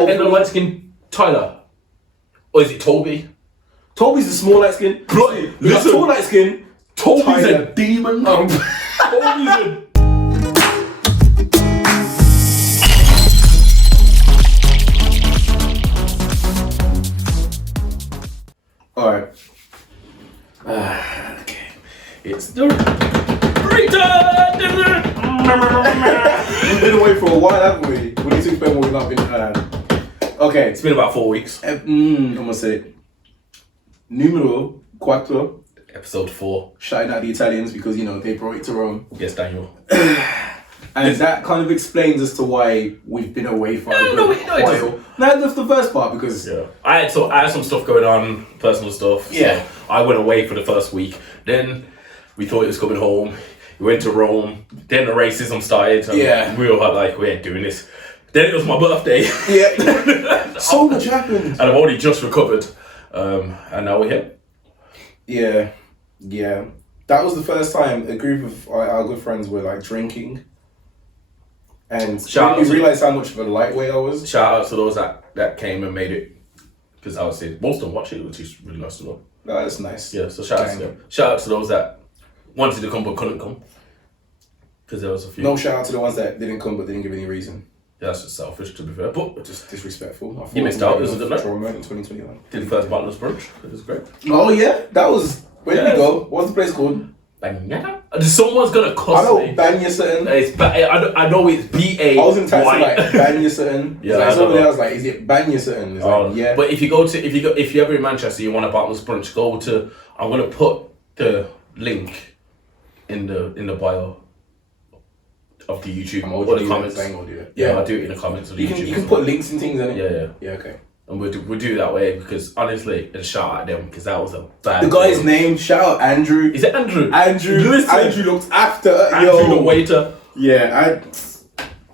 And the light skin Tyler. Or is it Toby? Toby's the small light skin. Bloody, We got tall light skin. Toby's Tyler. a demon. Toby's a... Alright. Okay. It's the return. We've been away for a while, haven't we? We need to explain what we've not been. Okay. It's been about 4 weeks. I'm gonna say numero cuatro. Episode 4. Shouting out the Italians because you know they brought it to Rome. Yes, Daniel. And that kind of explains as to why we've been away for a good while. No, that's the first part because I had some stuff going on, personal stuff. Yeah. So I went away for the first week. Then we thought it was coming home. We went to Rome. Then the racism started. And we were like, we ain't doing this. Then it was my birthday. Yeah. So much happened. And I've only just recovered. And now we're here. Yeah. That was the first time a group of our good friends were like drinking. And we realised how much of a lightweight I was. Shout out to those that came and made it. Because I would say most of them watch it, which is really nice to know. That's nice. Yeah, so shout out to them. Shout out to those that wanted to come but couldn't come. Because there was a few. No shout out to the ones that didn't come but didn't give any reason. Yeah, that's just selfish, to be fair. But just disrespectful. You missed out. It was a good night. In 2021. Did the first bottomless brunch. It was great. Oh yeah, that was. Where did we go? What's the place called? Banyata? Someone's gonna cuss I know me. Banya something. I know it's B-A. I was in taxi like Banya something. Yeah, like, I somebody know. else like, is it Banya something? It's like, yeah. But if you're ever in Manchester, you want a bottomless brunch, go to. I'm gonna put the link in the bio of the YouTube or the comments. Yeah, I'll do it in the comments of the YouTube. You can put links and things in it. Yeah. Okay. And we'll do it that way because honestly, and shout out them because that was a bad. The guy's name, shout out Andrew. Is it Andrew? Andrew looks after Andrew the waiter. Yeah,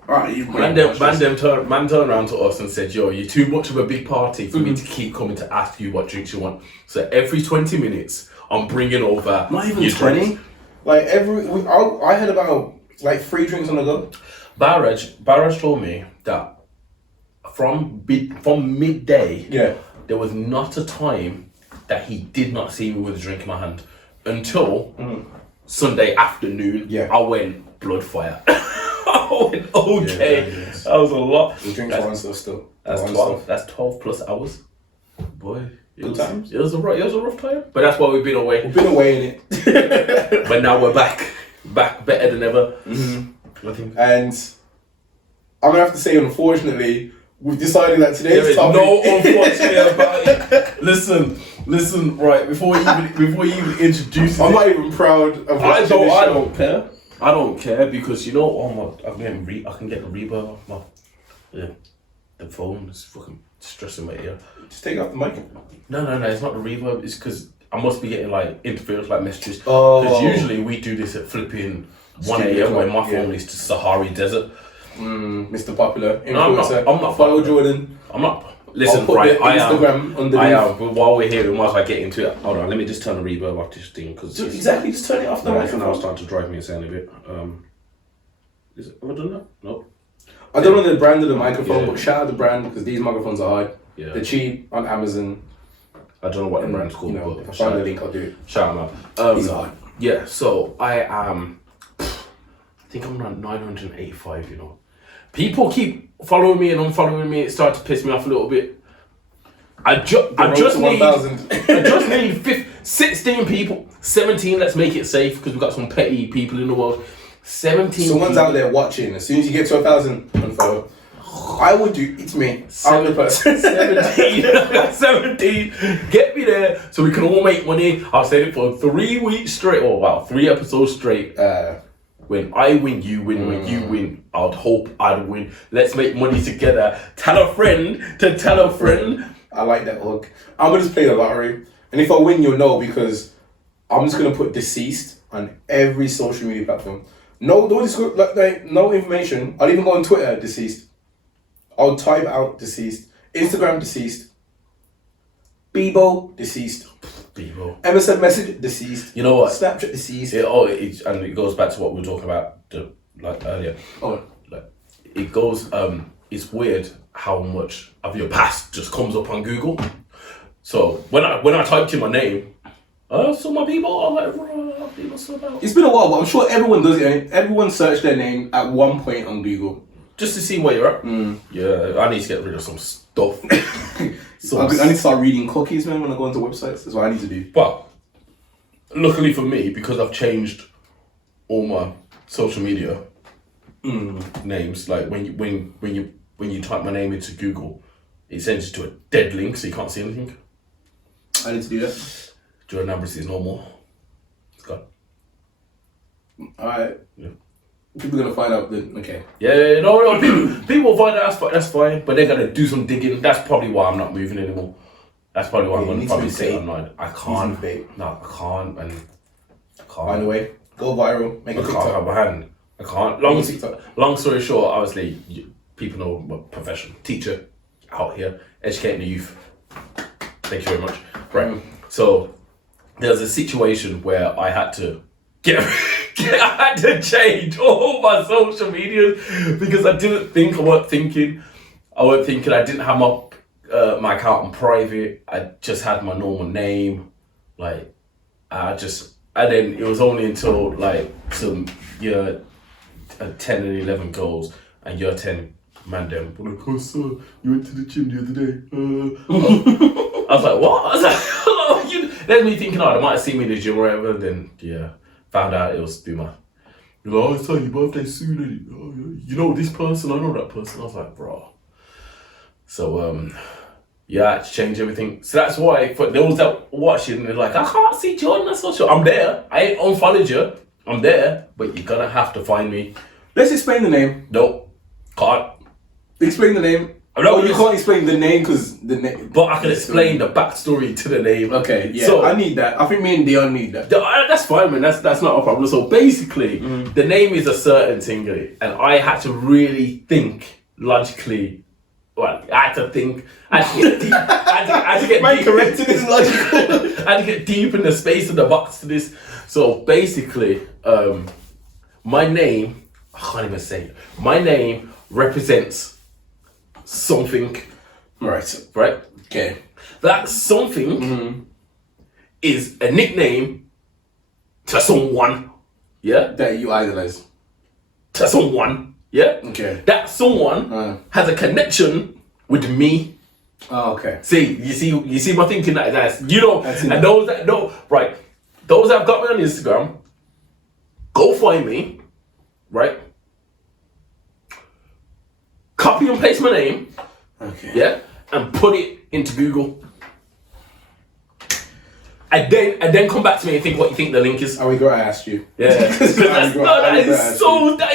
alright, man turned around to us and said, "Yo, you're too much of a big party for me to keep coming to ask you what drinks you want. So every 20 minutes, I'm bringing over not even 20. Drinks. Like I had about like 3 drinks on the go. Barrage told me that from midday, there was not a time that he did not see me with a drink in my hand until Sunday afternoon. Yeah, I went blood fire. I went okay. That was a lot. The drinks are on still. That's 12. That's 12 plus hours. Boy, good times. It was a rough time. But that's why we've been away. We've been away in it. But now we're back better than ever. I think. And I'm gonna have to say, unfortunately, we've decided that today's topic. No unfortunately about it. Listen. Right before you even introduce I'm not even proud of. I don't care. I don't care because you know, I can get the reverb off my. Yeah, the phone is fucking stressing my ear. Just take off the mic. No, it's not the reverb. It's because I must be getting like interference, like messages. Oh. Because usually we do this at flipping 1 a.m. when my phone is to Sahara Desert. Mr. Popular influencer. No, I'm not follow Jordan. I'm not. Listen, right? I am. But while we're here, we might as well get into it. Hold on, let me just turn the reverb off this thing because just turn it off. The microphone. It's starting to drive me insane a bit. Is it? Have I done that? No. I don't know the brand of the microphone, but shout out the brand because these microphones are hard. Yeah. They're cheap on Amazon. I don't know what the brand's called. You know, but if I find the link, I'll do it. Shout them out. These are hard. Yeah. So I am. I think I'm around 985. You know. People keep following me and unfollowing me. It started to piss me off a little bit. I just need 16 people. 17, let's make it safe because we've got some petty people in the world. 17 Someone's out there watching. As soon as you get to 1,000, unfollow. I would do, it's me. 17. 17. Get me there so we can all make money. I've said it for 3 weeks straight, or wow, 3 episodes straight. When I win, you win. When you win, I'd hope I'd win. Let's make money together. Tell a friend to tell a friend. I like that hook. I'm going to just play the lottery. And if I win, you'll know because I'm just going to put deceased on every social media platform. No information. I'll even go on Twitter, deceased. I'll type out deceased. Instagram, deceased. Bebo, deceased. Bebo. MSN message, deceased. You know what? Snapchat, deceased. And it goes back to what we were talking about earlier. Oh. Like, it goes, it's weird how much of your past just comes up on Google. So when I typed in my name, so my people are like, bro, people so about. It's been a while, but I'm sure everyone does it. Everyone searched their name at one point on Google. Just to see where you're at. Yeah, I need to get rid of some stuff. I need to start reading cookies, man, when I go into websites. That's what I need to do. But luckily for me, because I've changed all my social media names, like when you type my name into Google, it sends you to a dead link, so you can't see anything. I need to do that. Join numbers is no more. It's gone. Alright. Yeah. People are gonna find out then. Okay. Yeah, no. People will find out. That's fine, but they're gonna do some digging. That's probably why I'm not moving anymore. That's probably why I'm gonna probably say online. I can't. No, I can't, and I can't. By the way, go viral. Make a TikTok. I can't have my hand. I can't. Long story short, obviously, people know my profession. Teacher out here, educating the youth. Thank you very much. Right. So there was a situation where I had to I had to change all my social media because I didn't think. I weren't thinking. I didn't have my account on private. I just had my normal name. Like and then it was only until like some year 10 and 11 girls and year 10 mandem were like, oh sir, you went to the gym the other day. I was like, what? I was like, then me thinking, they might have seen me in the gym or whatever. And then found out it was through my. You're like, oh, it's your birthday soon, isn't it? Oh, you know this person, I know that person. I was like, bro. So I had to change everything. So that's why for those that watching, they're like, I can't see Jordan on social. I'm there. I ain't unfollowed you. I'm there, but you're gonna have to find me. Let's explain the name. Nope, can't. Explain the name. No, you can't explain the name because the name. But I can explain the backstory to the name. Okay, yeah, so, I need that. I think me and Dion need that. That's fine, man. That's not a problem. So basically, the name is a certain thing, and I had to really think logically. Well, I had to think. I had to get deep. I had to get My deep. corrected is logical. I had to get deep in the space of the box to this. So basically, my name. I can't even say it. My name represents something. Right. Okay. That something is a nickname to someone. Yeah. That you idolize. To someone. Yeah. Okay. That someone has a connection with me. Oh, okay. See, you see my thinking that's and those that know, right? Those that have got me on Instagram, go find me, right? Copy and paste my name. Okay. Yeah, and put it into Google. And then come back to me and think what you think the link is. Are we gonna ask you? Yeah. That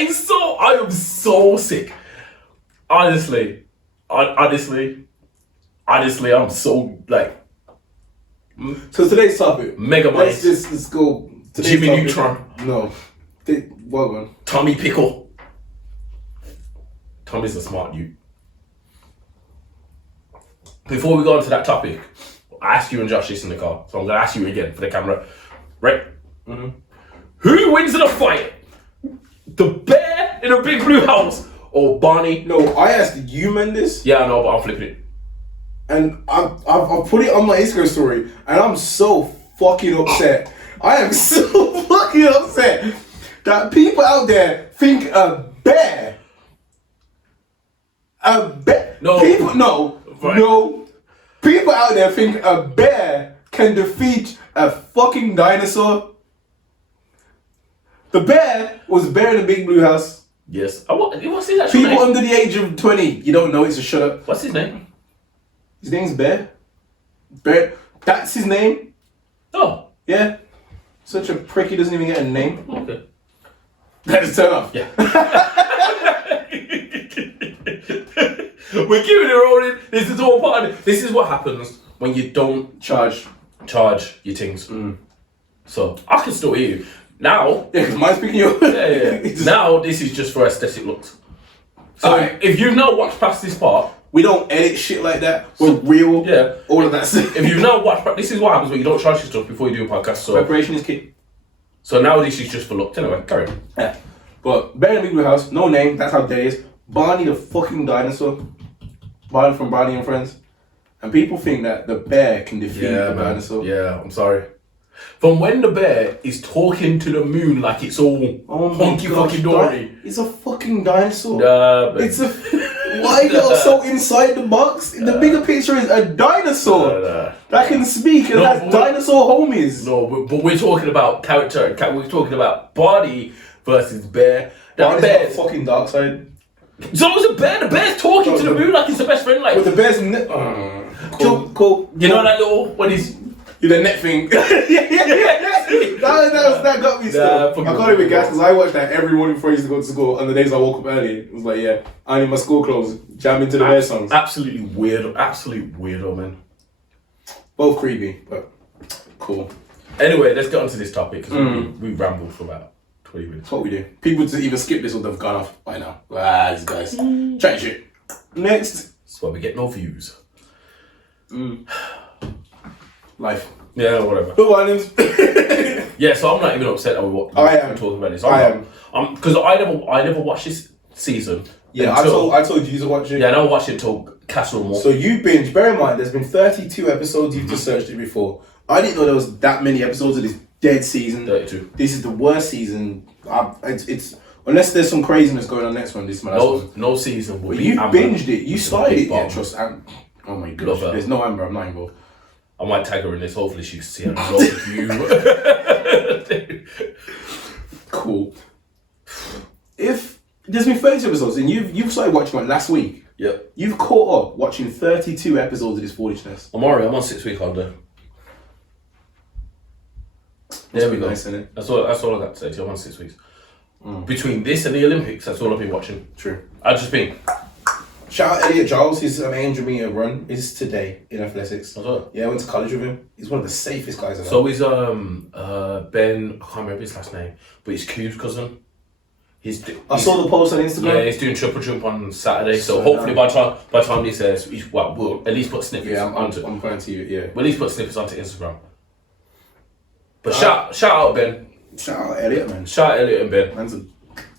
is so. I am so sick. Honestly, I'm so like. So today's topic. Mega Let's go. Jimmy topic. Neutron. No. Well one. Tommy Pickle. Tommy's a smart dude. Before we go on to that topic, I asked you and Josh this in the car, so I'm gonna ask you again for the camera. Right? Mm-hmm. Who wins in a fight? The bear in a big blue house or Barney? No, I asked you, man, this. Yeah, I know, but I'm flipping it. And I've put it on my Instagram story, and I'm so fucking upset. I am so fucking upset that people out there think a bear. No. People out there think a bear can defeat a fucking dinosaur. The bear was Bear in the Big Blue House. Yes. What's his actual People name? under the age of 20, you don't know, it's a shut up. What's his name? His name's Bear. Bear. That's his name. Oh. Yeah. Such a prick, he doesn't even get a name. Okay. Let's turn off. Yeah. We're keeping it rolling. This is all part of it. This is what happens when you don't charge your things. So I can still hear you. Now, yeah, because mine's speaking your Now this is just for aesthetic looks. So if you've now watched past this part, we don't edit shit like that. We're real. Yeah. All of that stuff. If you've now watched, this is what happens when you don't charge your stuff before you do a podcast. So preparation is key. So now this is just for looks. Anyway, carry on. Yeah. But Bear in the Big Blue House, no name, that's how dead it is. Barney the fucking dinosaur. Barney from Barney and Friends, and people think that the bear can defeat the dinosaur. Yeah, I'm sorry. From when the bear is talking to the moon like it's all honky fucking dory. It's a fucking dinosaur. Nah, it's a. Why you're so inside the box? The bigger picture is a dinosaur that can speak and has dinosaur homies. No, but we're talking about character. We're talking about Barney versus bear. That bear fucking dark side. So was a bear. The bear's talking to the moon like he's the best friend. Like with the bear's cool. You know that little when he's. The net thing. that got me still. I can't even guess because I watched that every morning before I used to go to school. And the days I woke up early, it was like, I need my school clothes. Jam into the bear songs. Absolutely weird. Absolute weirdo, man. Both creepy, but cool. Anyway, let's get onto this topic because we rambled for about 20 minutes. That's what we do. People just either skip this or they've gone off by now. These guys. Chatting shit. Next. That's why we get no views. Life. Yeah, whatever. Who wins? Yeah, so I'm not even upset that we're talking about this. I am. Because I never watched this season. Yeah, I told you to watch it. Yeah, I never watched it until Casa Amor. So you binge. Bear in mind, there's been 32 episodes. You've just searched it before. I didn't know there was that many episodes of this dead season. 32. This is the worst season. It's unless there's some craziness going on next one. This is my last one. No season. But you binged it. You started it. Yeah, trust. Oh my gosh. There's no Amber. I'm not involved. I might tag her in this. Hopefully she can see how to view. Cool. If there's been 32 episodes and you've started watching like last week. Yep. You've caught up watching 32 episodes of this foolishness. I'm on 6 week holiday. There we go. Nice, isn't it? That's all I got to say. I'm on 6 weeks. Between this and the Olympics, that's all I've been watching. True. I've just been. Shout out Elliot Giles. His Angel Meter run is today in athletics. Well. Yeah, I went to college with him. He's one of the safest guys I've So he's Ben. I can't remember his last name, but he's Cube's cousin. I saw the post on Instagram. Yeah, he's doing triple jump on Saturday. So hopefully by the time he says, we'll at least put snippets onto. I'm going to you. Yeah. We'll at least put snippets onto Instagram. But shout out Ben. Shout out Elliot, man. Shout out Elliot and Ben. Man's a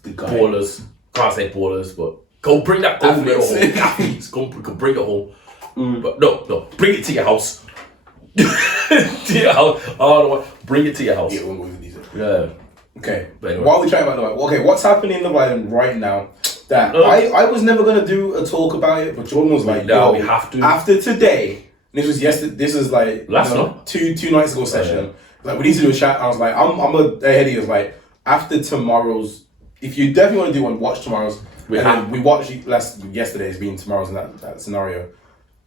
good guy. Ballers. Can't say ballers, but go bring that gold medal home. Athletes, go bring it home. But no, bring it to your house. To your house. Bring it to your house. Yeah, we'll move these. Yeah. Okay. Anyway. While we chat about Love Island, okay, what's happening in Love Island right now? That I was never gonna do a talk about it, but Jordan was like, "No, we have to." After today, this was yesterday. This is like two nights ago session. Like we need to do a chat. I was like, I'm ahead of you. I was like, after tomorrow's, if you definitely want to do one, watch tomorrow's. We watched yesterday's being tomorrow's in that scenario.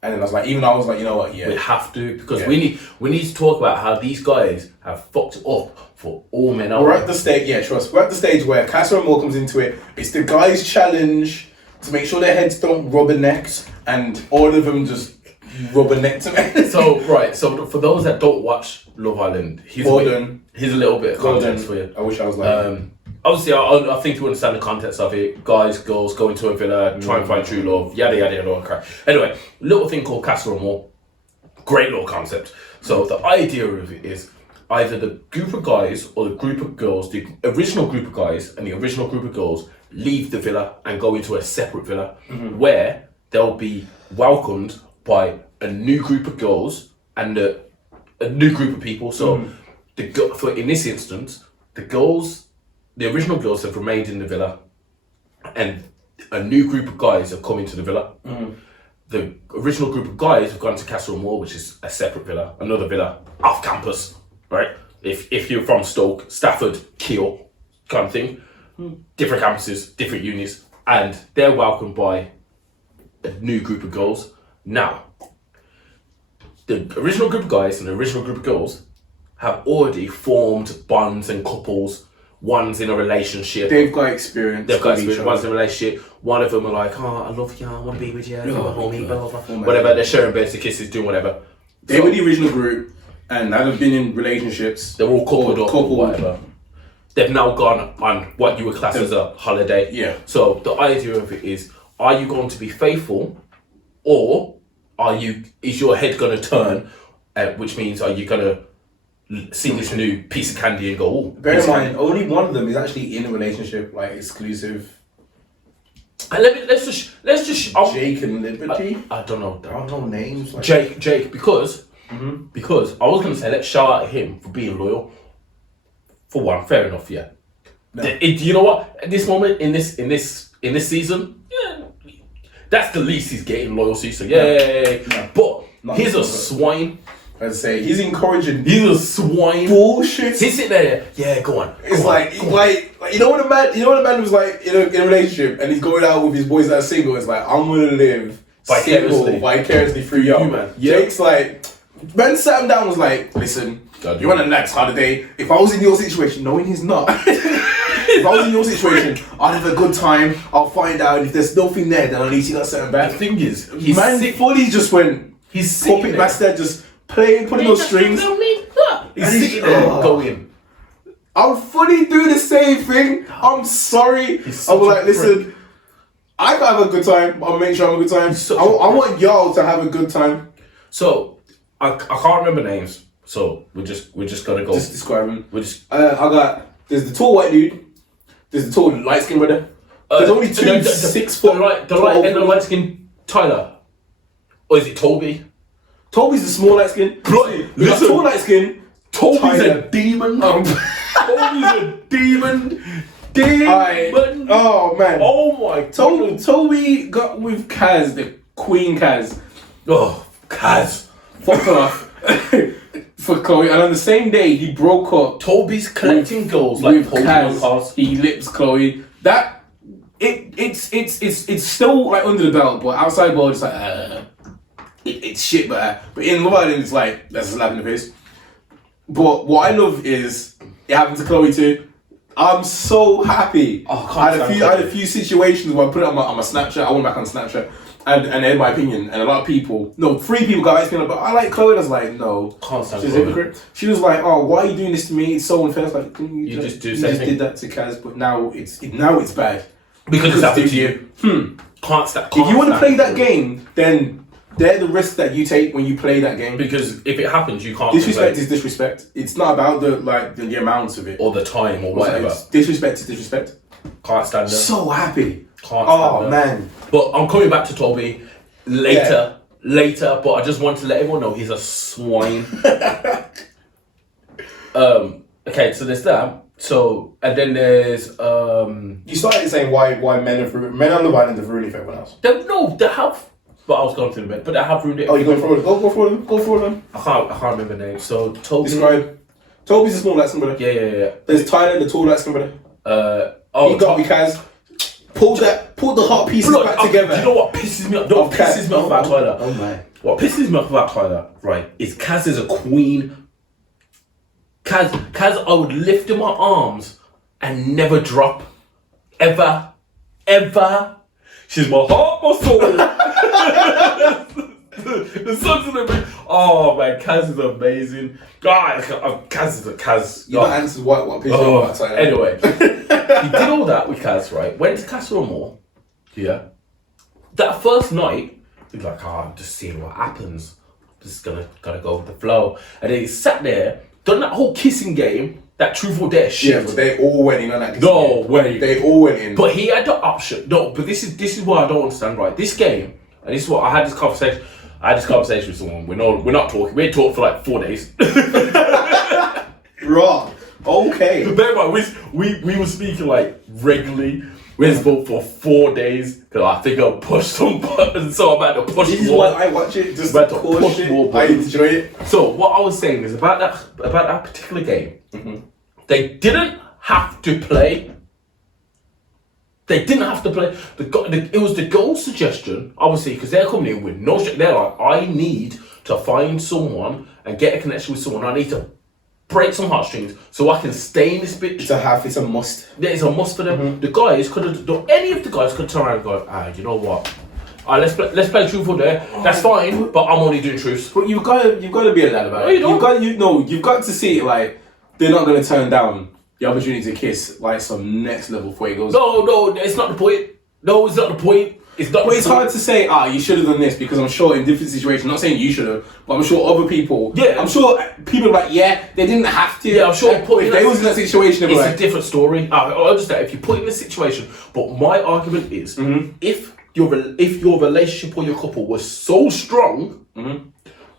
And then I was like, you know what, yeah. We have to, because we need to talk about how these guys have fucked up for all men out. We're at the stage, we're at the stage where Casa Amor comes into it. It's the guys' challenge to make sure their heads don't rubberneck, and all of them just rubberneck to me. So for those that don't watch Love Island, here's a little bit of context for you. I wish I was like obviously, I think you understand the context of it. Guys, girls go into a villa, try and find true love, yada yada yada, all crap. Anyway, little thing called Casa Amor. Great little concept. So the idea of it is either the group of guys or the group of girls, the original group of guys and the original group of girls, leave the villa and go into a separate villa where they'll be welcomed by a new group of girls and a new group of people. So in this instance, the original girls have remained in the villa, and a new group of guys have come into the villa. The original group of guys have gone to Casa Amor, which is a separate villa, another villa off campus, right? If you're from Stoke, Stafford, Keele, kind of thing, different campuses, different unis, and they're welcomed by a new group of girls. Now, the original group of guys and the original group of girls have already formed bonds and couples. One's in a relationship. They've got experience. One's in a relationship. One of them are like, oh, I love you, I want to be with you, homie, blah, blah, blah. Whatever, they're sharing beds, kisses, doing whatever. They were the original group and have been in relationships. They're all coupled up, whatever. They've now gone on what you would class as a holiday. Yeah. So the idea of it is, are you going to be faithful, or is your head going to turn, which means are you going to see this new piece of candy and go, oh. Bear in mind, only one of them is actually in a relationship, like exclusive. And let's just. Jake and Liberty. I don't know. I don't know names. Like Jake, because I was gonna say let's shout out him for being loyal. For one, fair enough, yeah. No. You know what? At this moment in this season, yeah, that's the least he's getting loyalty. So yeah. No. But he's a swine. I'd say he's encouraging. He's a swine. Bullshit. He's sitting there. Yeah, go on. It's like you know when a man was like in a relationship and he's going out with his boys that are single. It's like I'm gonna live vicariously through you, man. Yeah. Jake's like, man sat him down and was like, listen, you want a next holiday? If I was in your situation, knowing he's not. If I was in your situation, I'd have a good time. I'll find out if there's nothing there. Then at least you got something back. The thing is, fully just went. He's puppet master, just putting those strings. He's sitting there going. I'll fully do the same thing. I'm sorry. I was like, listen, I can have a good time. I'll make sure I have a good time. I want y'all to have a good time. So I can't remember names. So we're just gonna go. Just describe them. There's the tall white dude. There's the tall light skinned brother. There's only two 6 foot. The light skin Tyler. Or is it Toby? Toby's the small light skin. Listen, tall light skin. Toby's Tyler. a demon. Toby's a demon. Oh man. Oh my God. Toby got with Kaz, the Queen Kaz. Oh, Kaz. Fucked her off. For Chloe, and on the same day he broke up. Toby's collecting goals like Pokemon cards. He lips Chloe. That it's still like under the belt, but outside world it's like it's shit. But in Love Island it's like that's a slap in the face. But what I love is it happened to Chloe too. I'm so happy. I had a few situations where I put it on my Snapchat. I went back on Snapchat. And in my opinion, and a lot of people, 3 people got me but I like Chloe. And I was like, no. She's a hypocrite. She was like, oh, why are you doing this to me? It's so unfair. I was like, you just did that to Kaz, but now it's bad. Because it's happened to you. If you want to play that game, then they're the risks that you take when you play that game. Because if it happens, you can't. Disrespect is disrespect. It's not about the amounts of it. Or the time or whatever. Disrespect is disrespect. Can't stand it. So happy. Man. But I'm coming back to Toby later, but I just want to let everyone know he's a swine. Okay, so there's that. So, and then there's you started saying why men on Love Island have ruined it for everyone else. They have, but I was going through the bed, but they have ruined it. Oh, you're going forward? Go for them. I can't remember names. So Toby. Describe. Toby's the small light skin brother. Yeah. There's Tyler, the tall light skin brother. He got me Kaz. Pull the hot pieces back together. You know what pisses me off? What pisses me off about Tyler? Oh my. What pisses me off about Tyler, right, is Kaz is a queen. Kaz, I would lift in my arms and never drop. Ever. She's my heart, my soul. The songs of the oh man, Kaz is amazing. God, Kaz. You don't answer what pisses me off about Tyler. Anyway. He did all that with Kaz, right? Went to Casa Amor. Yeah. That first night, he's like, I'm just seeing what happens. Just gotta go with the flow. And then he sat there, done that whole kissing game, that truth or dare shit. Yeah, but they all went in on that kissing game. Way. They all went in. But he had the option. No, but this is what I don't understand, right? This game, and this is what I had this conversation with someone. We're not talking. We ain't talked for like 4 days. Raw. Okay. Bear in mind, we were speaking like regularly. We spoke for 4 days because I think I pushed some buttons, so I'm about to push more. This is why I watch it. Just about to push more buttons. I enjoy it. So what I was saying is about that particular game. Mm-hmm. They didn't have to play. It was the goal suggestion, obviously, because they're coming in with no shit. They're like, I need to find someone and get a connection with someone. I need to break some heartstrings so I can stay in this bitch. It's a must. Yeah, it's a must for them. Mm-hmm. The guys could have done, any of the guys could turn around and go, you know what? Let's play truth or dare. That's fine, but I'm only doing truths. But you've got to be a lad about it. You've got to see it like they're not going to turn down the opportunity to kiss like some next level before it goes. No, it's not the point. No, it's not the point. It's not. But it's hard to say, you should have done this, because I'm sure in different situations, I'm not saying you should have, but I'm sure other people, I'm sure people are like, they didn't have to. Yeah, I'm sure. If they was in that situation, it's a different story. I understand if you put in a situation, but my argument is, if your relationship or your couple was so strong,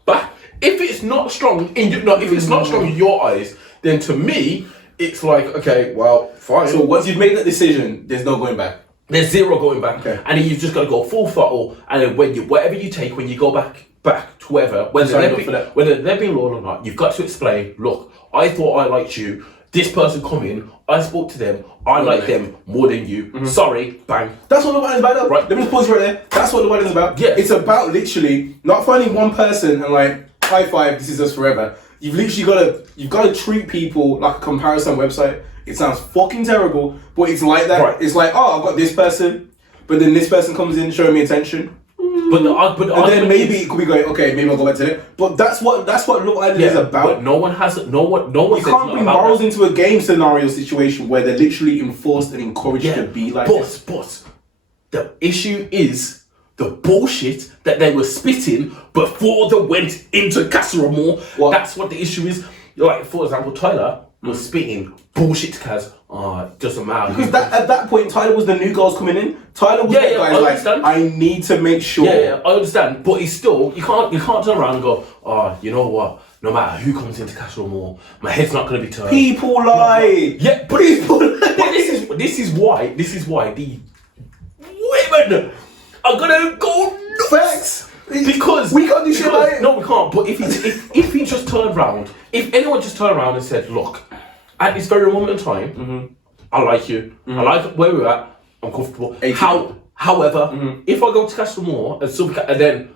but if it's not strong if it's not strong in your eyes, then to me, it's like, okay, well, fine. So once you've made that decision, there's no going back. There's zero going back, okay. And then you've just got to go full throttle. And then whatever you take, when you go back to whoever, whether they're being loyal or not, you've got to explain. Look, I thought I liked you. This person come in, I spoke to them. I like them more than you. Sorry, bang. That's what the wedding's about, though. Right. Let me just pause right there. That's what the wedding's about. Yeah. It's about literally not finding one person and like, high five, this is us forever. You've literally got to treat people like a comparison website. It sounds fucking terrible, but it's like that. Right. It's like, I've got this person, but then this person comes in showing me attention. And then maybe it could be going, okay, maybe I'll go back to it. But that's what Love Island is about. But no one. You can't bring morals into a game scenario situation where they're literally enforced and encouraged to be like this. But the issue is the bullshit that they were spitting before they went into Casa Amor. That's what the issue is. Like, for example, Tyler was spitting bullshit to Kaz. It doesn't matter. Because at that point, Tyler was the new girls coming in. Tyler was the guy like, I need to make sure. Yeah, I understand. But it's still, you can't turn around and go, you know what? No matter who comes into Casa Amor, my head's not going to be turned. People lie. Yeah, but this is why the women are gonna go nuts. Facts. Because we can't do shit like it. No, we can't. But if he just turned around, if anyone just turned around and said, look, at this very moment in time, I like you. I like where we're at. I'm comfortable. However, if I go to Casa Amor and then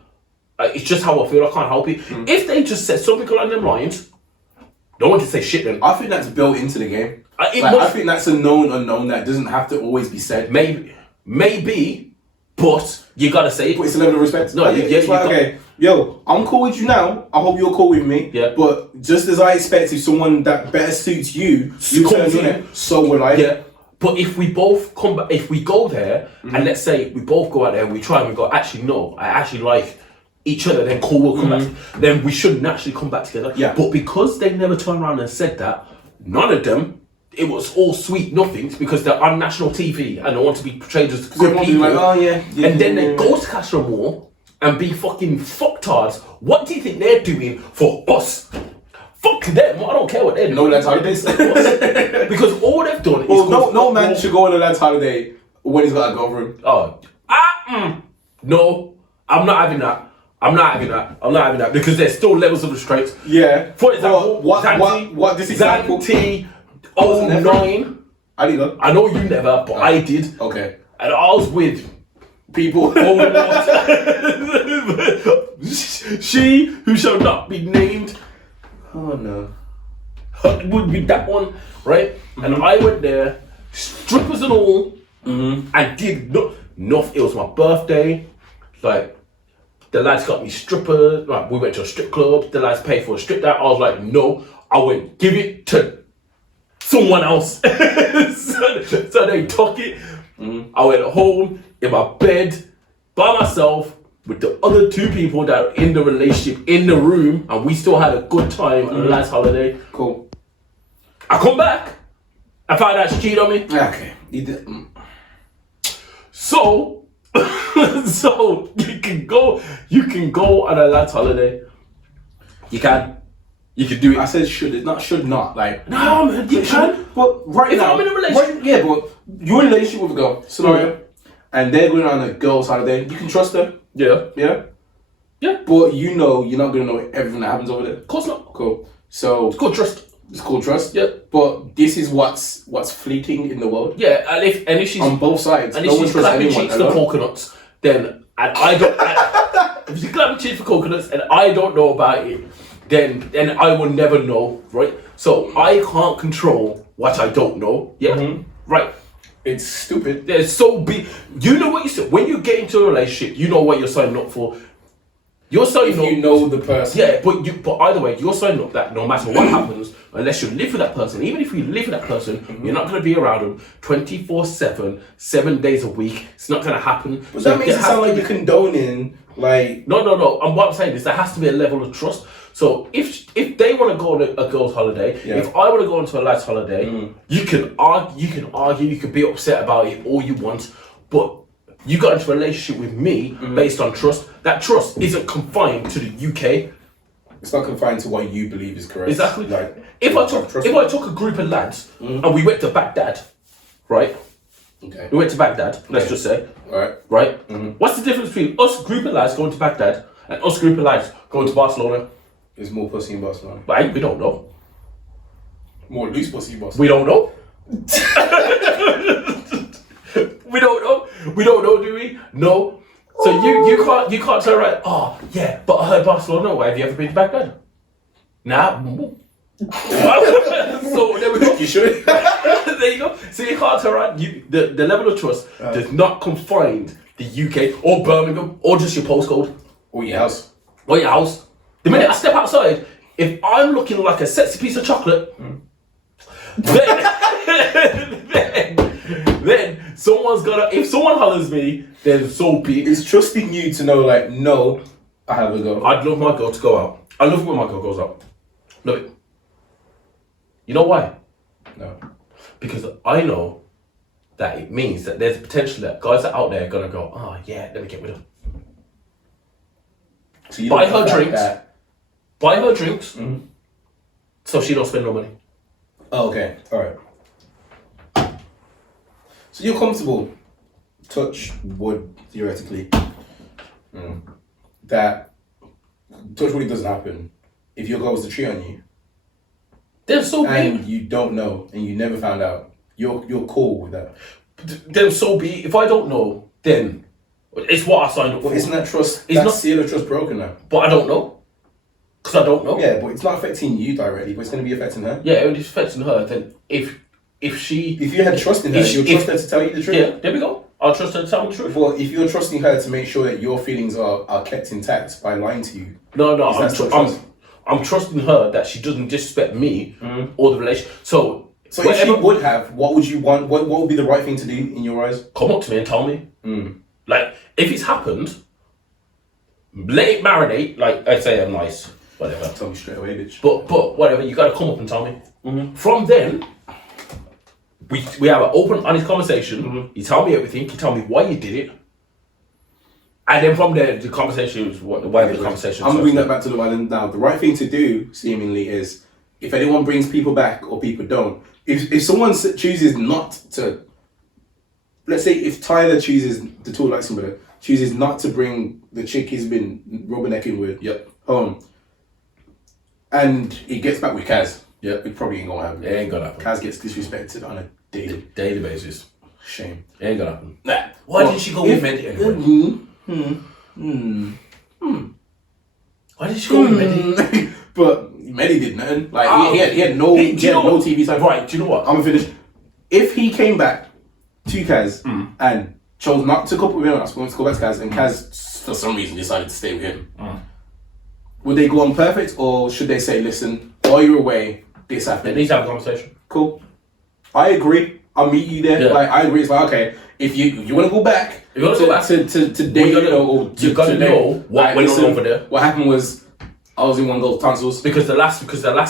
it's just how I feel, I can't help it. If they just said something along them lines, no one can say shit then. I think that's built into the game. I think that's a known unknown that doesn't have to always be said. Maybe, but you gotta say it. But it's a level of respect. No, it's like, okay, yo, I'm cool with you now. I hope you're cool with me. Yeah. But just as I expect, if someone that better suits you, you turn on it, so will I. Yeah. But if we both come back, if we go there, and let's say we both go out there and we try and we go, actually, no, I actually like each other, then cool, we'll come back. Then we should naturally come back together. Yeah. But because they never turned around and said that, none of them, it was all sweet nothings because they're on national TV and they want to be portrayed as good people. Like, and then they go to Casa Amor and be fucking fucktards. What do you think they're doing for us? Fuck them. I don't care what they're doing. No lads holidays. Because all they've done is... no man should go on a lads holiday when he's got a girlfriend. No, I'm not having that. I'm not having that because there's still levels of restraints. Yeah. For example, what this example? Zanti 09. I didn't know. I know you never, but I did. Okay. And I was with people. She who shall not be named. Oh no. Would be that one, right? And I went there, strippers and all, and did not. It was my birthday, like. The lads got me strippers, like we went to a strip club, the lads paid for a strip that. I was like, no, I went give it to someone else. so they took it. I went home in my bed by myself with the other two people that are in the relationship in the room, and we still had a good time on the last holiday. Cool. I come back, I found out she cheated on me. Okay. You did. So you can go on a lad's holiday. You can do it. I said should, it's not should not. Like no man, you can. But right if now, I'm in a relationship, but you're in a relationship with a girl scenario, and they're going on a girl's holiday. You can trust them. Yeah. But you know you're not gonna know everything that happens over there. Of course not. Cool. So it's called trust. It's called trust. Yeah. But this is what's fleeting in the world. Yeah, and if she's on both sides, and if she's clapping cheeks for coconuts, then I don't. If she's clapping cheeks for coconuts and I don't know about it, then I will never know, right? So I can't control what I don't know. Yeah. Right. It's stupid. There's so big. You know what you said when you get into a relationship. You know what you're signing up for. You're signing up. You know the person. Yeah, but either way, you're signing up that no matter what happens, unless you live with that person, even if you live with that person, you're not going to be around them 24/7, 7 days a week. It's not going to happen. But that makes it sound like you're condoning, like... No. And what I'm saying is there has to be a level of trust. So if they want to go on a girl's holiday, if I want to go on to a lad's holiday, you can argue, you can be upset about it all you want, but you got into a relationship with me based on trust. That trust isn't confined to the UK. It's not confined to what you believe is correct. Exactly. Like, if I took a group of lads and we went to Baghdad, right? Okay. We went to Baghdad. Let's just say. Alright. Right. What's the difference between us group of lads going to Baghdad and us group of lads going to Barcelona? There's more pussy in Barcelona. Right. We don't know. More loose pussy in Barcelona. We don't know. We don't know. We don't know, do we? No. So you can't turn around. Oh yeah, but I heard Barcelona. Why have you ever been to Baghdad? Nah. So there we go. You should. There you go. So you can't turn around. The level of trust does not confine the UK or Birmingham or just your postcode Or your house. or your house. The minute I step outside, if I'm looking like a sexy piece of chocolate, then someone's gonna. If someone hollers me, then so be it. It's trusting you to know, like, no, I have a go. I'd love my girl to go out. I love when my girl goes out. Love it. You know why? No. Because I know that it means that there's potential that guys are out there gonna go, oh yeah, let me get with her. So you Buy don't her like drinks. that. Buy her drinks, so she don't spend no money. Oh, okay. Alright. So you're comfortable, touch wood, theoretically, that touch wood doesn't happen if your girl was to cheat on you Then so be and it. you don't know and you never found out. You're cool with that. Then so be it. If I don't know, then it's what I signed up But for. isn't that trust, It's that not- seal of trust broken now? But I don't know. Because I don't know. Yeah, but it's not affecting you directly, but it's going to be affecting her. Yeah, if it's affecting her, then if she... If you had trust in her, you'll trust her to tell you the truth. Yeah, there we go. I'll trust her to tell me the truth. Well, if you're trusting her to make sure that your feelings are kept intact by lying to you, No, Is that still trust? I'm trusting her that she doesn't disrespect me or the relation. So if she would have, what would you want? What would be the right thing to do in your eyes? come up to me and tell me. Like, if it's happened, let it marinate. Like, I'd say I'm nice, whatever. Tell me straight away, bitch. But whatever, you gotta come up and tell me. From then, we have an open, honest conversation. You tell me everything. You tell me why you did it. And then from there, the conversation is whatever the conversation. I'm gonna bring that back to the island now. The right thing to do, seemingly, is if anyone brings people back or people don't. If someone chooses not to, let's say if Tyler chooses to talk like somebody, chooses not to bring the chick he's been rubbernecking with home, and he gets back with Kaz, it probably ain't gonna happen. It ain't gonna happen. Kaz gets disrespected on a daily basis. Shame. It ain't gonna happen. Why didn't she go with Mehdi anyway? Why did she go with Mehdi? But Mehdi did nothing. Like he had no TV time. Right, do you know what? I'm gonna finish. If he came back to Kaz and chose not to couple with him, I was going to go back to Kaz, and Kaz for some reason decided to stay with him, would they go on perfect, or should they say, listen, while you're away, this They happened? need to have a conversation. Cool. I agree. I'll meet you there. Yeah. Like I agree. It's like, okay, if you want to go back, You wanna go back to date, you gotta know what went on over there. What happened was I was in one girl's tonsils. Because the last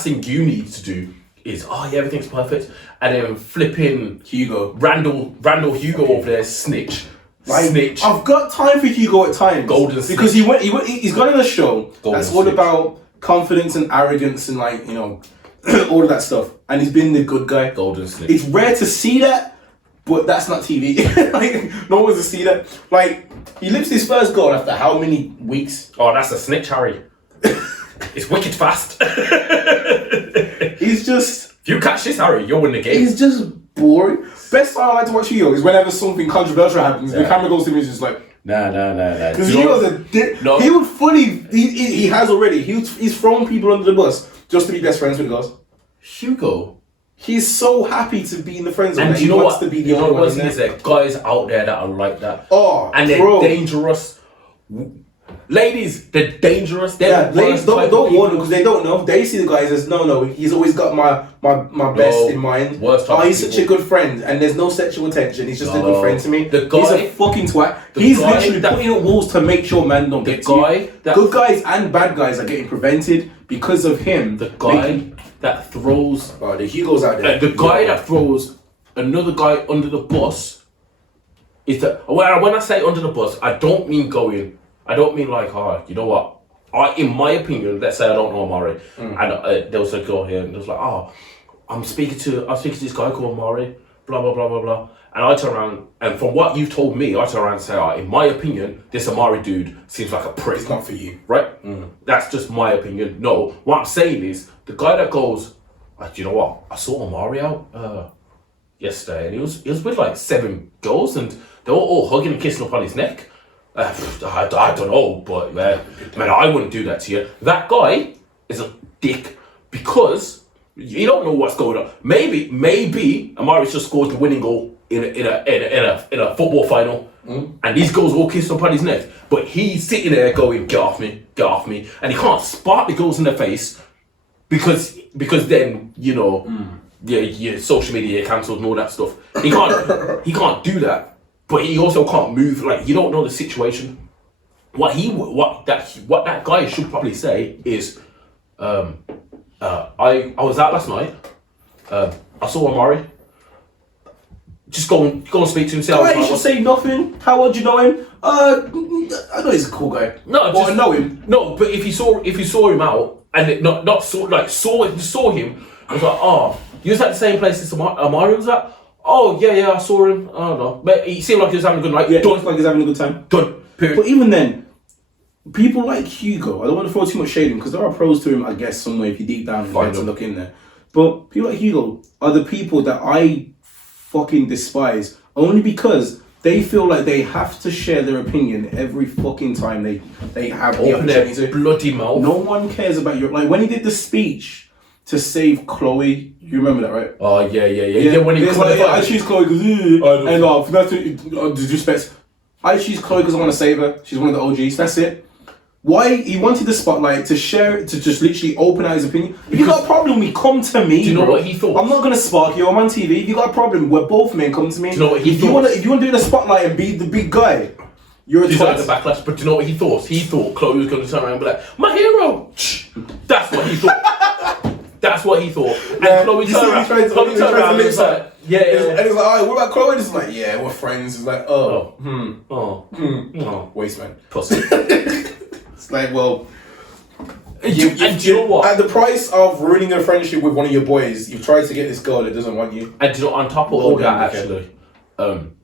thing you need to do is everything's perfect, and then flipping Hugo. Randall Hugo over there snitch. Snitch. I've got time for Hugo at times. Golden because snitch. he's gone on a show that's all snitch. about confidence and arrogance and like, you know, all of that stuff. And he's been the good guy. Golden snitch. It's rare to see that, but that's not TV. Like no one's to see that. Like he lives his first goal after how many weeks? Oh, that's a snitch, Harry. It's wicked fast. He's just If you catch this, Harry, you'll win the game. he's just boring. Best time I like to watch Hugo is whenever something controversial happens, the camera goes to him and he's just like, Nah. because he was he would fully he has already he's thrown people under the bus just to be best friends with the girls. Hugo. He's so happy to be in the friend zone And that do you he know wants what? to be the You know only what one the in thing is, there. there are guys out there that are like that. Oh, And they're bro. dangerous. Ladies, they're dangerous. Ladies don't warn them because they don't know. They see the guy as no. He's always got my best in mind. He's such a good friend, and there's no sexual attention. He's just a good friend to me. He's a fucking twat. He's literally putting up walls to make sure man don't get you. Good guys and bad guys are getting prevented because of him. The guy that throws. Oh, the Hugo's out there. The guy that throws another guy under the bus is that. When I say under the bus, I don't mean going. I don't mean like, you know what? In my opinion, let's say I don't know Amari, and there was a girl here, and it was like, I'm speaking to this guy called Amari, blah blah blah blah blah, and I turn around, and from what you've told me, I turn around and say, in my opinion, this Amari dude seems like a prick. It's not for you, right? That's just my opinion. No, what I'm saying is the guy that goes, you know what? I saw Amari out yesterday, and he was with like 7 girls, and they were all hugging and kissing up on his neck. I don't know, but man, I wouldn't do that to you. That guy is a dick because you don't know what's going on. Maybe Amari's just scored the winning goal in a football final, and these girls all kissed up on his neck. But he's sitting there going, "Get off me, and he can't spark the girls in the face because then your social media cancelled and all that stuff. He can't do that. But he also can't move. Like, you don't know the situation. What that guy should probably say is, I was out last night. I saw Amari. Just go and speak to him. He should say nothing. How well do you know him? I know he's a cool guy. I know him. No, but if you saw him out and saw him, I was like, you was at the same place as Amari was at. Oh, yeah, I saw him. I don't know. But he seemed like he was having a good night. Yeah, looks like he's having a good time. Done. Period. But even then, people like Hugo, I don't want to throw too much shade in because there are pros to him, I guess, somewhere if you deep down and to look in there. But people like Hugo are the people that I fucking despise only because they feel like they have to share their opinion every fucking time they have the opportunity to. Bloody mouth. No one cares about your... Like, when he did the speech to save Chloe, you remember that, right? Oh, yeah. When he I choose Chloe because for nothing disrespect. I choose Chloe because I want to save her. She's one of the OGs. That's it. Why he wanted the spotlight to share it, to just literally open out his opinion. If you got a problem with me, come to me. Do you know what he thought? I'm not gonna spark you. I'm on TV. If you got a problem, we're both men. Come to me. Do you know what he thought? If you want to do the spotlight and be the big guy, you're a twat. The backlash. But do you know what he thought? He thought Chloe was going to turn around and be like, "My hero." That's what he thought. That's what he thought. And Chloe turned around and was like, yeah. And he's like, alright, what about Chloe? And it's like, yeah, we're friends. It's like, waste man. Pussy. It's like, well, you know what? At the price of ruining a friendship with one of your boys, you've tried to get this girl that doesn't want you. And do you know, on top of all that, actually, can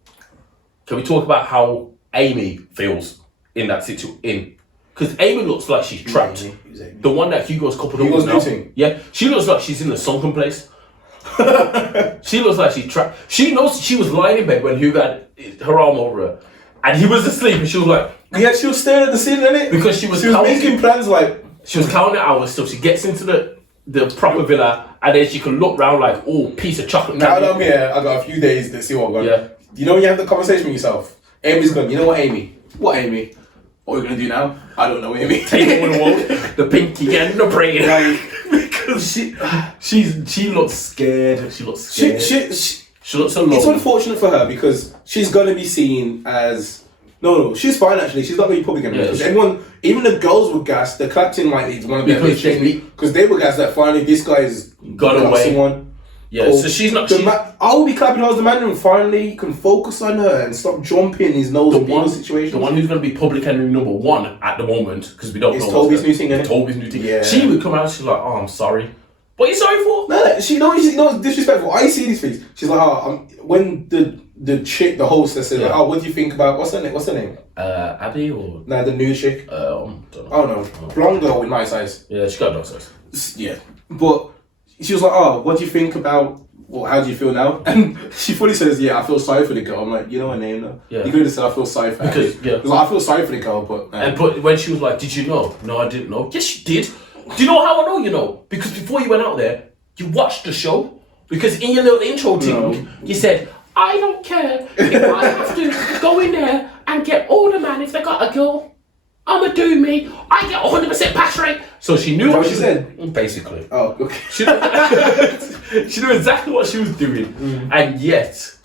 we talk about how Amy feels in that situation? Because Amy looks like she's trapped. The one that Hugo's coupled up with now. Yeah, she looks like she's in a sunken place. She looks like she's trapped. She knows she was lying in bed when Hugo had her arm over her. And he was asleep and she was like... Yeah, she was staring at the ceiling, innit? Because she was making plans like... She was counting hours till she gets into the proper villa and then she can look round like, piece of chocolate. Now that I'm here, I got a few days to see what I'm going. Yeah. You know when you have the conversation with yourself? Amy's going, you know what, Amy? What, Amy? What are we going to do now? I don't know, Amy. Take it on the wall, the pinky and the brain. Like, because she looks scared. She looks scared. She looks alone. It's unfortunate for her because she's going to be seen as... No, she's fine actually. She's not going to be public anymore. Because everyone, even the girls were gassed. They clapped in like it's one of their because they were gassed that finally this guy's got away. Someone. Yeah, so she's not. I will be clapping her as the man and finally can focus on her and stop jumping his nose in the situation. The one who's going to be public enemy number one at the moment because we don't know. It's Toby's new thing. Toby's new thing. Yeah. She would come out. She's like, "Oh, I'm sorry." What are you sorry for? No, she knows disrespectful. I see these things. She's like, when the chick, the hostess said, like, what do you think about what's her name? Abby or the new chick. Don't know. Oh no, blonde girl with nice eyes. Yeah, she got nice eyes. Yeah, but she was like, what do you think about? Well, how do you feel now? And she fully says, I feel sorry for the girl. I'm like, you know her name now? Yeah. You could have said, I feel sorry for her. Because I feel sorry for the girl, but... But when she was like, did you know? No, I didn't know. Yes, you did. Do you know how I know you know? Because before you went out there, you watched the show. Because in your little intro thing, you said, I don't care if I have to go in there and get older man if they got a girl. I'ma do me. I get 100% pass rate. So she knew what she said. Basically. Oh, okay. She knew exactly what she was doing, and yet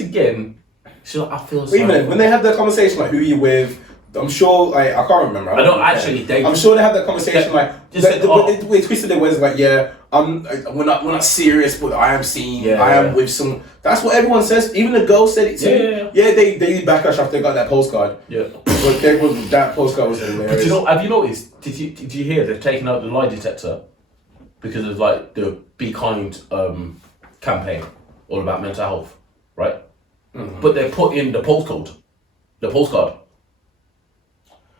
again, she's like, I feel sorry. Even when they have that conversation, like, who are you with? I'm sure, like, I can't remember. I don't actually. I'm sure they have that conversation, they twisted their words, like, yeah, we're not serious, but I am seen. I am with some. That's what everyone says. Even the girls said it too. Yeah, they backlash after they got that postcard. Yeah, but that postcard was hilarious. But have you noticed? Did you hear they've taken out the lie detector because of like the Be Kind campaign, all about mental health, right? Mm-hmm. But they put in the postcard.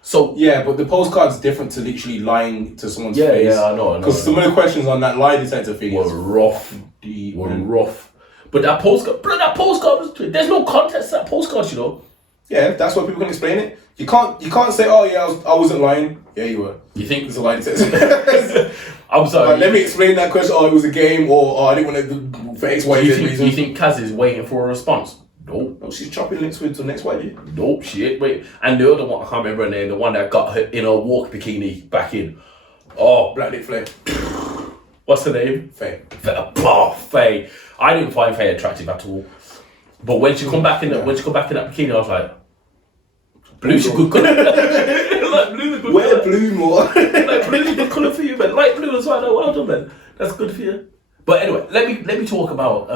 So yeah, but the postcard's different to literally lying to someone's face. Yeah, I know. Because some of the questions on that lie detector thing were rough. Rough. But that postcard was. There's no context to that postcard, you know. Yeah, that's why people can explain it. You can't say, oh yeah, I wasn't lying. Yeah, you were. You think it's a lie detector? I'm sorry. Like, let me explain that question. Oh, it was a game, or I didn't want to for X, Y, Z reason. You think Kaz is waiting for a response? No, she's chopping links with the next YG. Nope, she ain't. Wait, and the other one, I can't remember her name, the one that got her in a walk bikini back in. Oh, Black Dick Flay. What's her name? Faye. Faye. I didn't find Faye attractive at all. But when she come back in that bikini, I was like, blue's a good colour. Like blue's a good Wear colour. blue more. Like blue's a good colour for you, man. Light blue as well. No, well done, man. That's good for you. But anyway, let me talk about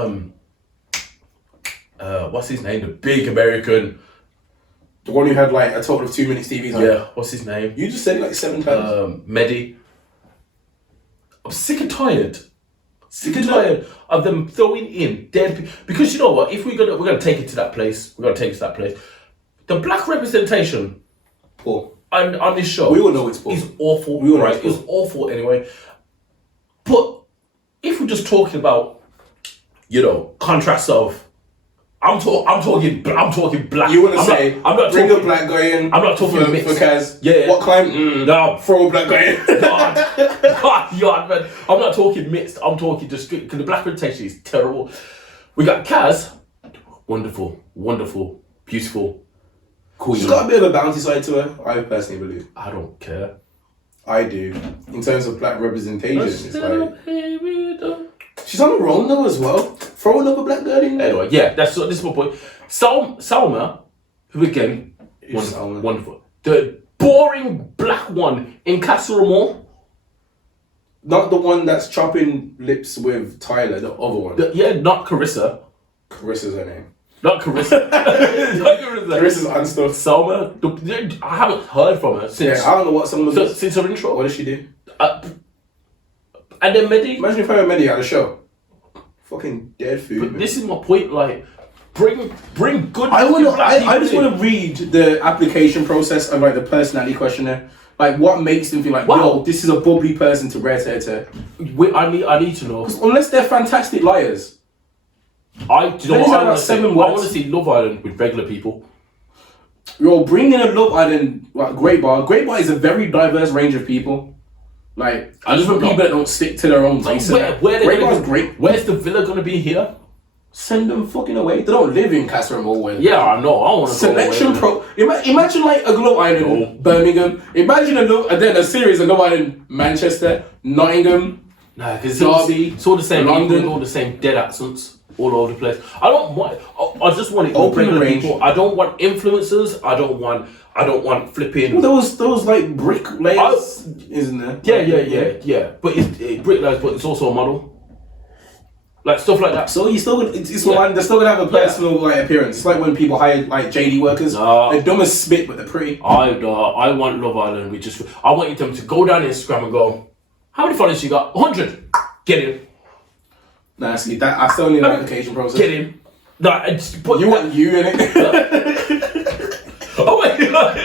what's his name? The big American. The one who had like a total of 2 minutes TVs on. Yeah, what's his name? You just said it like 7 times. Mehdi. I'm sick and tired of them throwing in dead people. Because you know what? If we're gonna take it to that place, the black representation poor on this show. We all know it's poor. It's awful. We all know it's awful anyway. But if we're just talking about, contrasts of. I'm talking black. You want to say, I'm not bring a black guy in. I'm not talking mixed. Because yeah. What climate? No, throw a black guy in. God, man. I'm not talking mixed. I'm talking just straight. Because the black representation is terrible. We got Kaz, wonderful, beautiful, queen. She's got a bit of a bounty side to her. I personally believe. I don't care. I do. In terms of black representation, it's like. She's on her own though as well. Throw another black girl in there. Anyway, yeah, this is my point. Salma, who again, wonderful. The boring black one in Casa Amor. Not the one that's chopping lips with Tyler, the other one. Not Carissa. Carissa's her name. Not Carissa. Not Carissa. Carissa's unstuff. Salma, I haven't heard from her since. Yeah, I don't know what some of the... Since her intro. What does she do? And then Mehdi. Imagine if her and Mehdi had a show. Fucking dead food. But this is my point. Like, bring good. I just want to read the application process and like the personality questionnaire. Like, what makes them feel like, wow, this is a bubbly person to rare tear. I need to know. Unless they're fantastic liars. I want to see Love Island with regular people. Yo, bring in a Love Island Great Bar. Great Bar is a very diverse range of people. Like, I just want people that don't stick to their own place. Great Bar's great. Where's the villa gonna be here? Send them fucking away. They don't live in Casa Amor. Yeah, I know. I want to Selection pro. Imagine like a Love Island Birmingham. Imagine a series of Love Island Manchester, Nottingham, Derby, it's all the same London, people, all the same dead accents all over the place. I don't want. I just want it open range. People. I don't want influencers. I don't want flipping. Well, those like bricklayers, isn't there? Yeah. But it's bricklayers, but it's also a model. Like stuff like that. So you still gonna, they're still gonna have a personal like appearance. It's like when people hire like JD workers. They're dumb as spit, but they're pretty. I want Love Island. I want them to go down Instagram and go, how many followers you got? 100. Get in. Nah, see that's only an application process. Get in. Nah, you want you in it. Oh my god.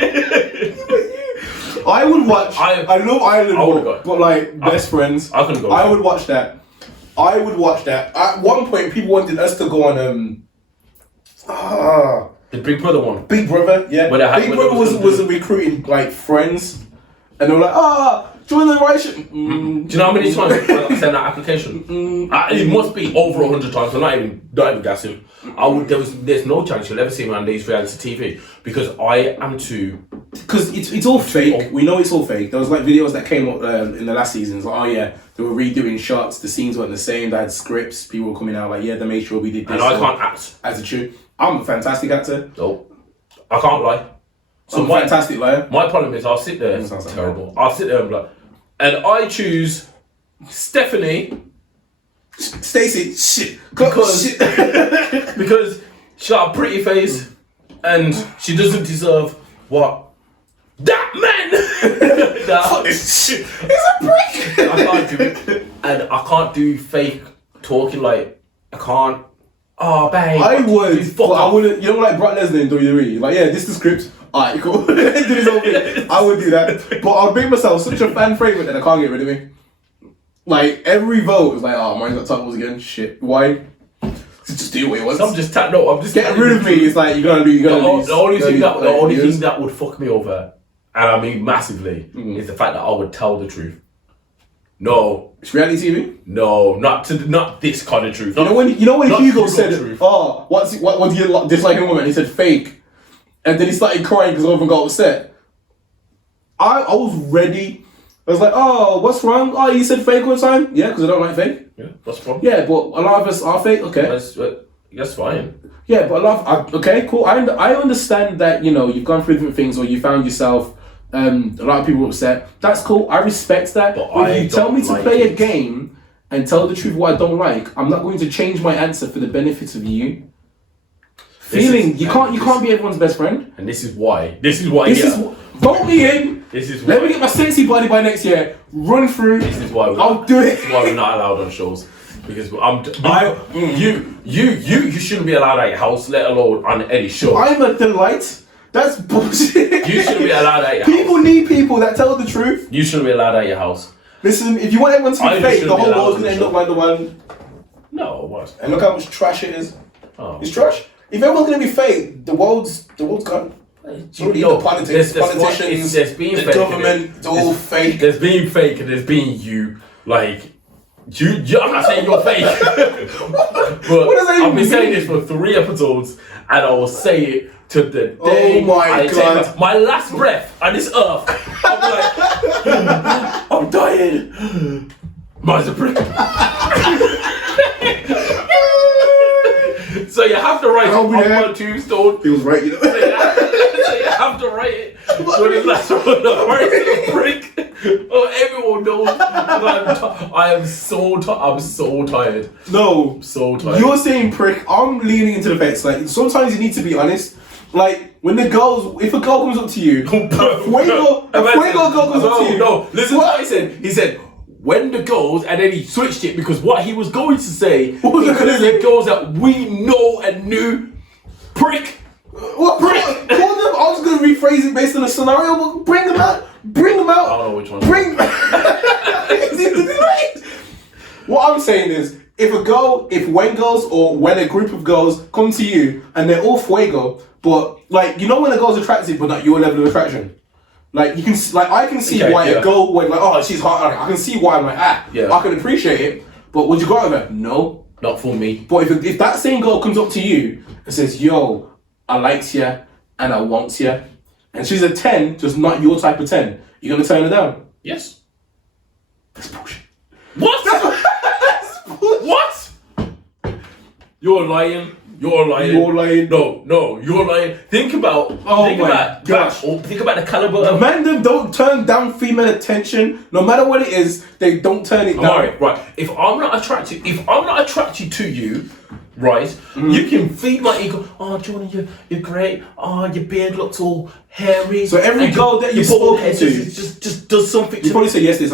I would watch. I love Island War, but like best friends. I couldn't go. I would watch that. At one point, people wanted us to go on the Big Brother one. Big Brother, yeah. Big Brother was recruiting like friends, and they were like, join the generation. Do you know how many times I sent that application? It must be over 100 times. I'm not even guessing. There's no chance you'll ever see me on these reality TV because I am too because it's all fake. We know it's all fake. There was like videos that came up in the last season. It's like, oh yeah, they were redoing shots. The scenes weren't the same. They had scripts. People were coming out like, yeah, they made sure we did this. And I can't act as a tune. I'm a fantastic actor. No, I can't lie. So I'm a fantastic liar. My problem is I'll sit there. It's terrible. I'll sit there and be like, and I choose Stephanie. Stacey, shit. Because she got a pretty face and she doesn't deserve what that man. Fuck this shit. He's a prick. I can't do it. And I can't do fake talking like I can't. Oh, babe. I would. But I wouldn't. You know, like Brock Lesnar in WWE. Like, yeah, this is the script. Alright, cool. Do this whole thing. I would do that. But I'll make myself such a fan favorite that I can't get rid of me. Like, every vote is like, oh, mine's got titles again. Shit. Why? Just do what it wants. I'm just get rid of me. It's like you're gonna lose. The only thing that would fuck me over, and I mean massively, is the fact that I would tell the truth. No. It's reality TV? No, not this kind of truth. You know when Hugo said, "Oh, what do you dislike in a woman?" He said fake, and then he started crying because everyone got upset. I was ready. I was like, "Oh, what's wrong? Oh, you said fake all the time? Yeah, because I don't like fake. Yeah, what's the problem? Yeah, but a lot of us are fake. Okay, that's fine. Yeah, but a lot of okay, cool. I understand that you've gone through different things or you found yourself. A lot of people are upset. That's cool. I respect that. But if you tell me to play a game and tell the truth what I don't like, I'm not going to change my answer for the benefit of you. You can't be everyone's best friend. And this is why. Vote me in. This is why. Let me get my sexy body by next year. Run through. This is why I'll do it. This is why we're not allowed on shows. Because you shouldn't be allowed at your house, let alone on any show. I'm a delight. That's bullshit. You shouldn't be allowed at your house. People need people that tell the truth. You shouldn't be allowed at your house. Listen, if you want everyone to be fake, the whole world's gonna end up like the one. No, what? And look how much trash it is. Oh. It's trash. If everyone's gonna be fake, the world's gone. The politics, politicians, the government, it's all fake. There's being fake and there's being you. Like, I'm not saying you're fake. But I've been saying this for 3 episodes and I will say it to the day I take my last breath on this earth. I'm like, I'm dying. Mine's a prick. So you have to write it on my tombstone. He was right, you know. So you have to write it. So this last one, the prick. Oh, everyone knows. I'm so tired. No, so tired. You're saying prick. I'm leaning into the fence. Like sometimes you need to be honest. Like when if a girl comes up to you, a fuego girl comes up to you. No, listen to what he said. He said, when the girls, and then he switched it because what he was going to say, because the girls that we know and knew, prick. What prick? Call them. I was going to rephrase it based on a scenario, but bring them out. Bring them out. I don't know which one. What I'm saying is, when a group of girls come to you and they're all fuego, but like when a girl's attractive but not your level of attraction. Like you can, I can see why a girl would like, oh, she's hot. I can see why I'm like, I can appreciate it. But would you go out with her? No, not for me. But if that same girl comes up to you and says, "Yo, I likes you and I wants you," and she's a 10, just not your type of 10, you're gonna turn her down? Yes. That's bullshit. What? What? You're lying. You're lying. No, you're lying. Think about the caliber of mandem don't turn down female attention. No matter what it is, they don't turn it down. Right. If I'm not attracted to you, right? You can feed my ego. Oh, Johnny, you're great. Oh, your beard looks all hairy. So every girl that you've spoken to just does something. You probably say yes to this.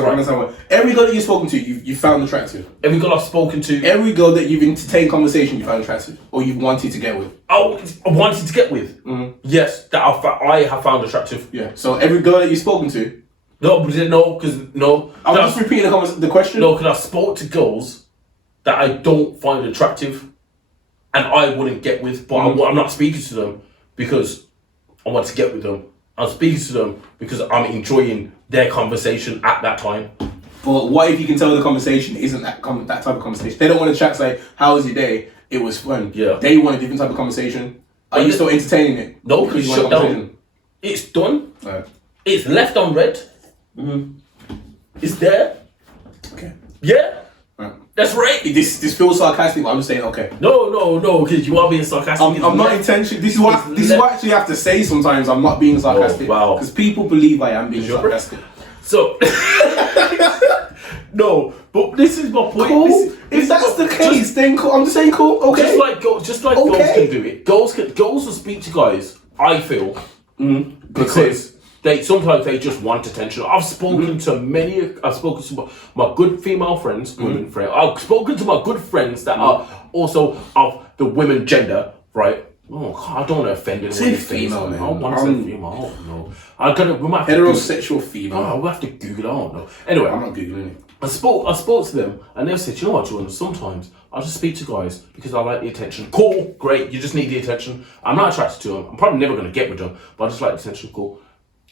Every girl that you've spoken to, you found attractive. Every girl I've spoken to. Every girl that you've entertained conversation, you found attractive, or you've wanted to get with. Oh, I wanted to get with. Yes, that I have found attractive. Yeah. So every girl that you've spoken to. No. I'm just repeating the question. No, because I spoke to girls that I don't find attractive. And I wouldn't get with, but I'm not speaking to them because I want to get with them. I'm speaking to them because I'm enjoying their conversation at that time. But what if you can tell the conversation isn't that type of conversation? They don't want to chat, say, how was your day? It was fun. Yeah. They want a different type of conversation. Are you still entertaining it? No, because shut down. It's done. Right. It's left unread. It's there. Okay. Yeah. Right. That's right. This feels sarcastic, but I'm just saying okay. No, because you are being sarcastic. I'm not intentionally. This is what I actually have to say. Sometimes I'm not being sarcastic. Oh, wow. Because people believe I am being sarcastic. So. No, but this is my point. Cool. If that's the case, then cool. I'm just saying cool. Okay. Just like girls can do it. Girls will speak to guys. I feel because sometimes they just want attention. I've spoken to my good female friends, women friends. I've spoken to my good friends that are also of the women gender, right? Oh, I don't want to offend anyone. Say female, man. I don't want to say female. I don't know. We might have Heterosexual female. Oh, we'll have to Google it. I don't know. Anyway, I'm not googling it. I spoke to them and they said, you know what, Jordan, sometimes I just speak to guys because I like the attention. Cool, great, you just need the attention. I'm not attracted to them. I'm probably never going to get with them, but I just like the attention. Cool.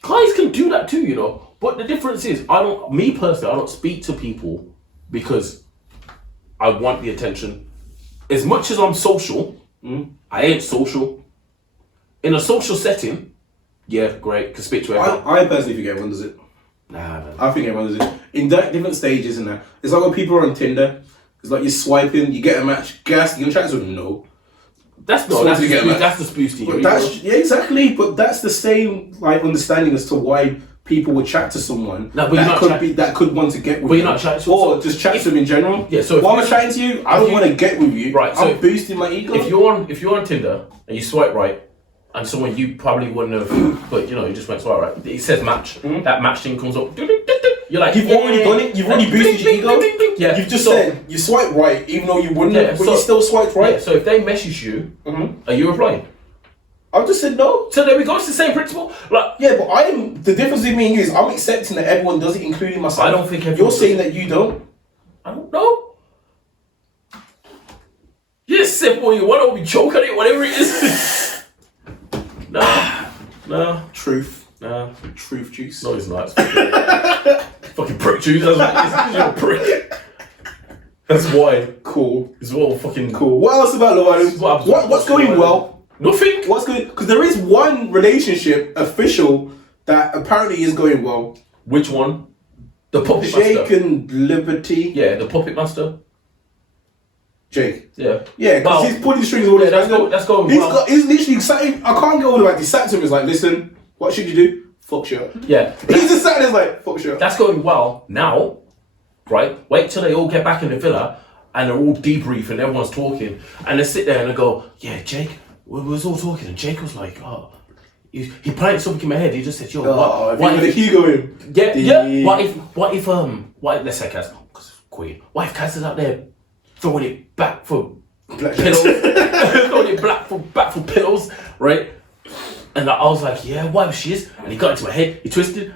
Guys can do that too, you know. But the difference is, I don't speak to people because I want the attention. As much as I'm social, I ain't social. In a social setting, yeah, great, can speak to everyone. I personally think everyone does it. Nah, man. I think everyone does it. In different stages and that. It's like when people are on Tinder. It's like you're swiping, you get a match, gas, you're trying to no. That's the spoosty. But yeah, exactly. But that's the same like understanding as to why people would chat to someone that could want to get with you. But you're not chatting to or just chat to them in general. Yeah, so while I'm chatting to you, I don't want to get with you. Right, so I'm boosting my ego. If you're on Tinder and you swipe right, and someone you probably wouldn't have, but you know, you just went swipe right. It says match. That match thing comes up. You're like, you've already done it. You've already boosted your ego. Yeah. You've just said you swipe right, even though you wouldn't have, but you still swiped right. Yeah, so if they message you, are you replying? I've just said no. So there we go. It's the same principle. Like, yeah, but the difference between me and you is I'm accepting that everyone does it, including myself. I don't think everyone. You're saying that you don't. I don't know. Yes, simple. You want to be choke on it, whatever it is. No. Truth. No. Truth juice. No, it's not. Fucking prick juice. That's what it is. You're a prick. That's why. Cool. It's all fucking cool. What else about Love Island? What's going well? Nothing. What's good? Because there is one relationship official that apparently is going well. Which one? The puppet Jake master. and Liberty. Yeah, the puppet master. Jake. Yeah. Yeah, because he's pulling the strings all the time. That's going well. He's literally sat. I can't go all the way. He sat to him. He's like, listen, what should you do? Fuck shirt. Yeah. He's just sat there like, fuck shirt. That's going well now, right? Wait till they all get back in the villa and they're all debriefing, everyone's talking, and they sit there and they go, yeah, Jake, we was all talking, and Jake was like, oh, he planted something in my head. He just said, yo, what if Hugo in? Yeah. What if let's say Kaz, because it's queen. What if Kaz is out there throwing it back for pillows, throwing it back for pillows, right? And I was like, yeah, what if she is? And he got into my head, he twisted.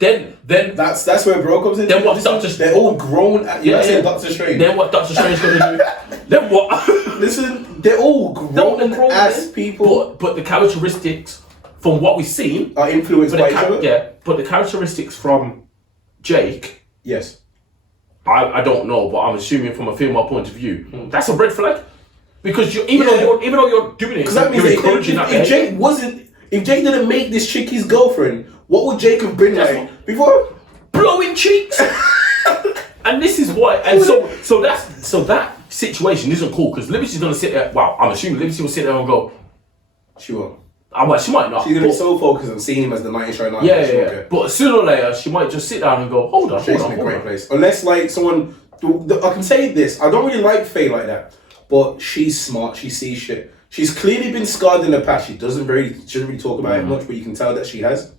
Then that's where bro comes in. Then what? They're all grown. You're not saying Doctor Strange. Then what? Doctor Strange gonna do? Then what? Listen, they're all grown ass people. But the characteristics from what we've seen are influenced by each other. Yeah, but the characteristics from Jake. Yes. I don't know, but I'm assuming from a female point of view, that's a red flag. Because even though you're doing it, that means you're encouraging that. If Jake didn't make this chick his girlfriend, what would Jake have been like before? Blowing cheeks. And this is why. And so that situation isn't cool because Liberty's gonna sit there. Well, I'm assuming Liberty will sit there and go. She won't. She might not. She's gonna be so focused on seeing him as the knight in shining. Yeah. But sooner or later, she might just sit down and go, hold on. Jake's in a great place. Unless like someone, I can say this. I don't really like Faye like that, but she's smart. She sees shit. She's clearly been scarred in the past. She doesn't really talk about it much, but you can tell that she has.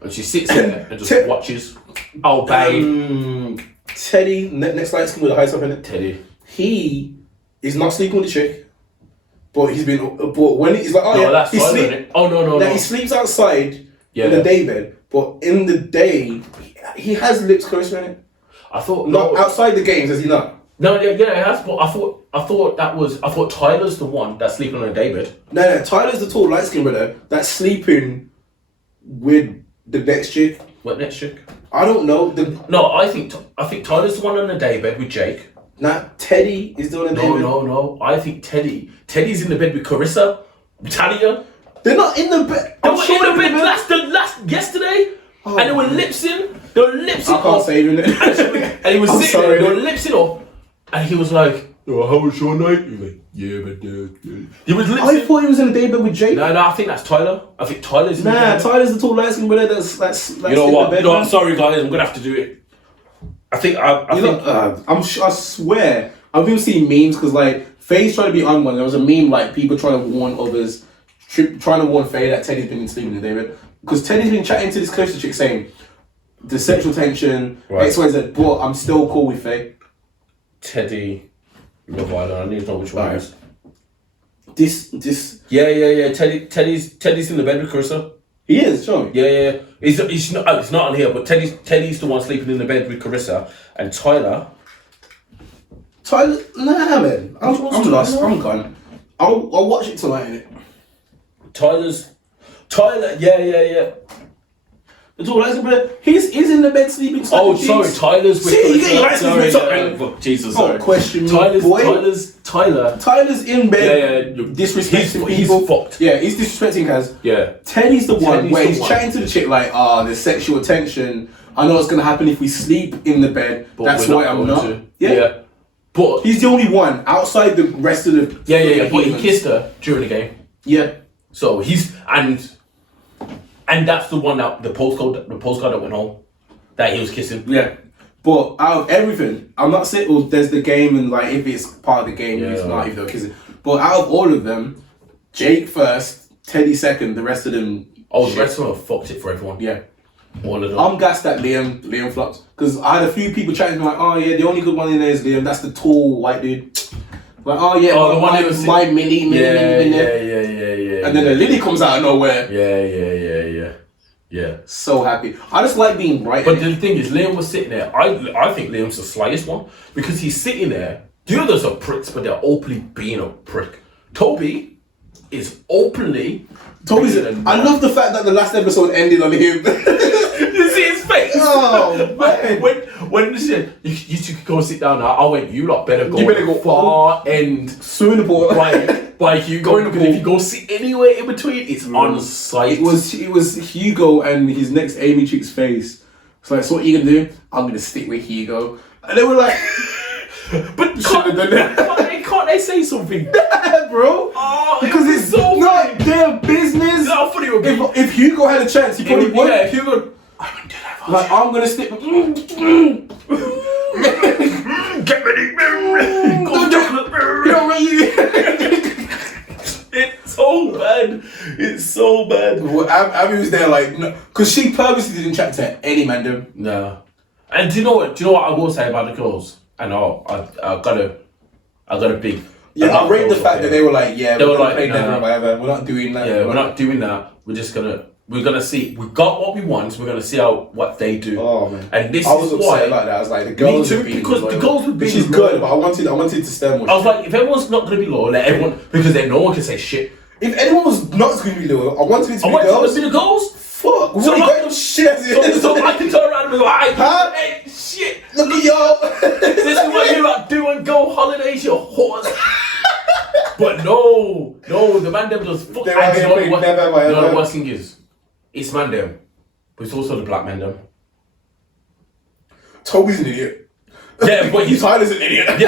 And she sits there and just watches. Oh, babe. Teddy, next light skin with a high top in it. Teddy. He is not sleeping with the chick. But he's been. But when he's like, that's fine, isn't it? Oh no. He sleeps outside in the day bed, but in the day he has lips closer in it. I thought not outside the games, has he not? No, yeah, it has. But I thought Tyler's the one that's sleeping on a day bed. No, Tyler's the tall light skinned brother that's sleeping with the next chick. What next chick? I don't know. No, I think Tyler's the one on the day bed with Jake. Nah, Teddy is the one on the day bed. No. I think Teddy's in the bed with Carissa, Talia. They're not in the bed. They were in the bed yesterday, and they were lipsing. They were lipsing. I can't say it. And he was sitting there. They were lipsing off, and he was like, "Oh, how was your night?" He was like, "Yeah, but he was lipsing." I thought he was in a daybed with Jake. No, I think that's Tyler. I think Tyler's. Tyler's the tall light skin brother. That's. You know what? I'm sorry, guys. I'm gonna have to do it. I think. I swear. I've been seeing memes because like Faye's trying to be on one. There was a meme like people trying to warn others, trying to warn Faye that Teddy's been sleeping with David because Teddy's been chatting to this closer chick saying the sexual tension, X, Y, Z. But I'm still cool with Faye. Teddy, Love Island. I need to know which one it is. This. Yeah. Teddy's in the bed with Carissa. He is, show me. Yeah. He's not. It's not on here, but Teddy's the one sleeping in the bed with Carissa, and Tyler, nah, man. I'm lost. I'm gone. I'll watch it tonight, innit? Tyler, yeah. The tall light skin brother. He's in the bed sleeping. Oh, sorry, Tyler's with. See, you get your license mixed up, man. Jesus, sorry. Question me, Tyler's in bed. Yeah. Disrespecting He's people. fucked. Yeah, he's disrespecting guys. Yeah. Teddy's the one where he's chatting to the chick like, there's sexual tension. I know what's gonna happen if we sleep in the bed. But that's why I'm not. Yeah. But he's the only one outside the rest of the. Yeah. But he kissed her during the game. Yeah. So he's and that's the one that the postcard that went home that he was kissing. Yeah. But out of everything, I'm not saying there's the game and like if it's part of the game, it's not if they're kissing. But out of all of them, Jake first, Teddy second, the rest of them. Oh, the rest of them have fucked it for everyone. Yeah. All of them. I'm gassed that Liam flopped. Because I had a few people chatting to me like, oh yeah, the only good one in there is Liam. That's the tall white dude. Like, oh yeah, the one that was my mini. Yeah. And then the Lily comes out of nowhere. Yeah. So happy. I just like being right. But the thing is, Liam was sitting there. I think Liam's the slyest one because he's sitting there. The others are pricks, but they're openly being a prick. Toby is openly. I love the fact that the last episode ended on him. You see his face? Oh man! When she said you should go sit down now, I went. You lot better go far end swimming the ball by Hugo because if you go sit anywhere in between, it's on site. It was Hugo and his next Amy chick's face. It's like, so what are you gonna do? I'm gonna stick with Hugo, and they were like, but can't they say something? Nah, bro. Oh, because it's so not their business. How funny it would be. If Hugo had a chance, he probably would. Yeah, Hugo. I wouldn't do that. Like, I'm gonna stick. Get ready. It's so bad. Well, Abby was there like, because she purposely didn't chat to any mandem. No. And do you know what I will say about the girls? I know I got a big. Yeah, I rate the fact that they were like, yeah, we're gonna play nah, or whatever. We're not doing that. Yeah, we're not doing that. We're gonna see. We got what we want. So we're gonna see what they do. Oh man! And this I was is upset why. like that. I was like, the girls. Me too, because the girls would be. Which is good, but I wanted to stem more. I was like, if everyone's not gonna be loyal, let everyone, because then no one can say shit. If anyone was not going to be loyal, I wanted it to be girls. I wanted it to be the girls. Fuck, we've already got enough shit. So I can turn around and be like, hey, shit. Look at y'all. This is what you like do and go holidays, you whores. But no, the mandem just fuck. The worst thing is, it's mandem, but it's also the black mandem. Toby's an idiot. Yeah, but Tyler's an idiot.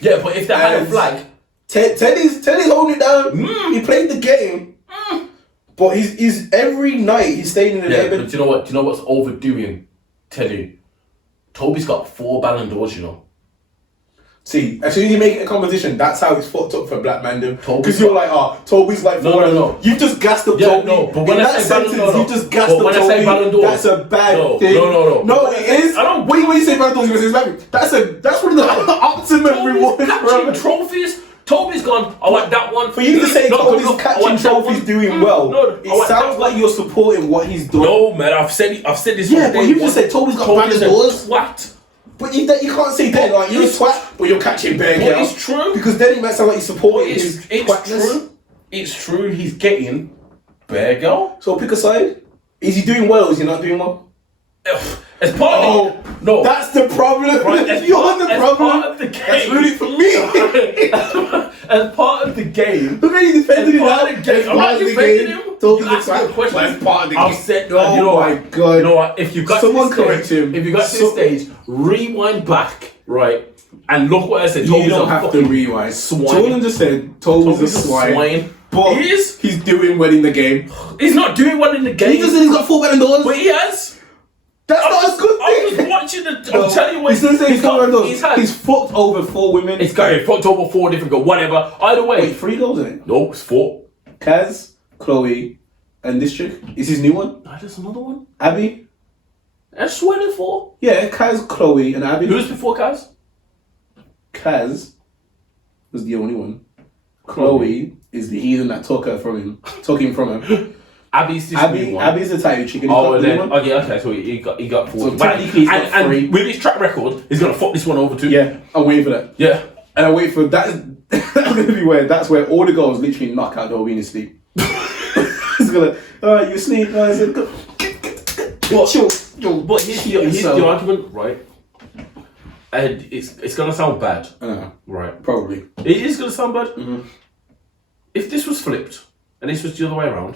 Yeah, but if they had a flag, Teddy's holding it down. He played the game, but he's every night he's staying in the bed. But do you know what's overdoing Teddy? Toby's got 4 Ballon d'Ors, you know. See, as soon as you make it a competition, that's how it's fucked up for Black Mandem. Because you're like, Toby's like, no. You've just gassed up Toby. No, but when I say Ballon d'Or, you just gassed up Toby. That's a bad thing. No, it is. I don't. When you say Ballon d'Or, you're going to say that's one of the ultimate rewards. Catching trophies. Toby's gone. I like that one. For you to say Toby's catching trophies doing well, it sounds like you're supporting what he's done. No, man, I've said this. Yeah, but you just said Toby's got Ballon d'Ors. What? But you can't say that, like, you're a twat, but you're catching bear girl. It's true. Because then it might sound like you're supporting his twatness. It's true, he's getting bear girl. So pick a side. Is he doing well or is he not doing well? As part of no. That's the problem. Right, you're the problem. Part of the game. That's really for me. As part of the game. Look how you defended him now. I'm not defending him. Toby you the asked me a twat. question. That's part of the I've game. said, Oh you know my what? God. You know what? If you got Someone to this correct stage, him. if you got to this stage, rewind back, right, and look what I said. You Toby's don't a have to fucking rewind. swine. Jordan just said Toby's a swine. But He is. he's doing well in the game. He's not doing well in the game. He just said he's got 4 Ballon d'Ors. But he has. That's not a good I thing. was watching the. I'm telling you what. He's still saying he's got Ballon d'Ors. He's had. He's fucked over 4 women. It's got fucked over 4 different girls. Whatever. Either way. Wait, 3 goals in it? No, it's 4. Kaz, Chloe, and this chick. Is his new one? No, there's another one. Abby? I swear there's 4. Yeah, Kaz, Chloe, and Abby. Who's before Kaz? Kaz was the only one. Chloe is the heathen that took him from him. Abby's this new one. Abby's the tiny chicken. Oh, and then okay, so he got 4. So technically he's got 3. And with his track record, he's gonna fuck this one over too. Yeah, I'm waiting for that. Yeah. And I wait for that. That's gonna be where. That's where all the girls literally knock out the whole in his sleep. It's gonna. Alright, you sleep. I said, go. But here's the argument, right? And it's gonna sound bad, right? Probably. It is gonna sound bad. Mm-hmm. If this was flipped and this was the other way around,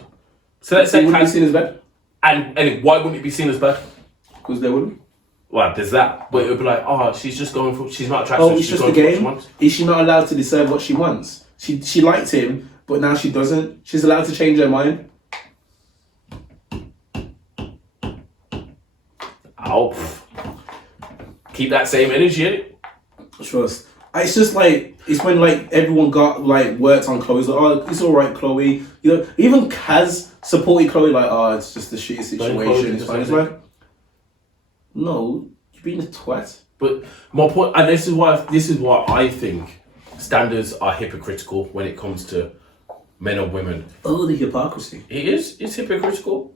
so let's say It wouldn't be seen as bad. and why wouldn't it be seen as bad? Because there wouldn't. Well, there's that, but it would be like, oh, she's just going for, she's not attractive. Oh, it's she's just a going for what she game. wants. Is she not allowed to decide what she wants? She liked him, but now she doesn't. She's allowed to change her mind. Oh, keep that same energy in it. Trust. It's just like it's when like everyone got like worked on Chloe. It's like, oh, it's all right, Chloe. You know, even Kaz supported Chloe. Like, oh, it's just a shitty situation. It's fine. It's like, no, you're being a twat. But my point, and this is why I think standards are hypocritical when it comes to men and women. Oh, the hypocrisy. It's hypocritical.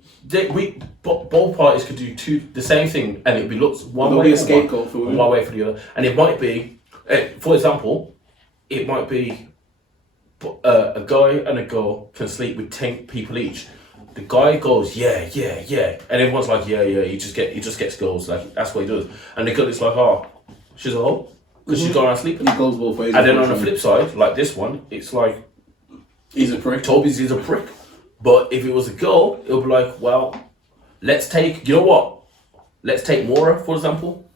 Both parties could do the same thing, and it'd be looked one There'll way be a for scapegoat for women. one way for the other, and it might be, for example, it might be a guy and a girl can sleep with 10 people each. The guy goes, yeah, and everyone's like, yeah. He just gets girls, like that's what he does, and the girl is like, oh, she's a hoe because she's going around sleeping. It goes both ways. And then on the flip side, like this one, it's like he's a prick. Toby's is a prick. But if it was a girl, it would be like, well, let's take, you know what? Let's take Maura, for example,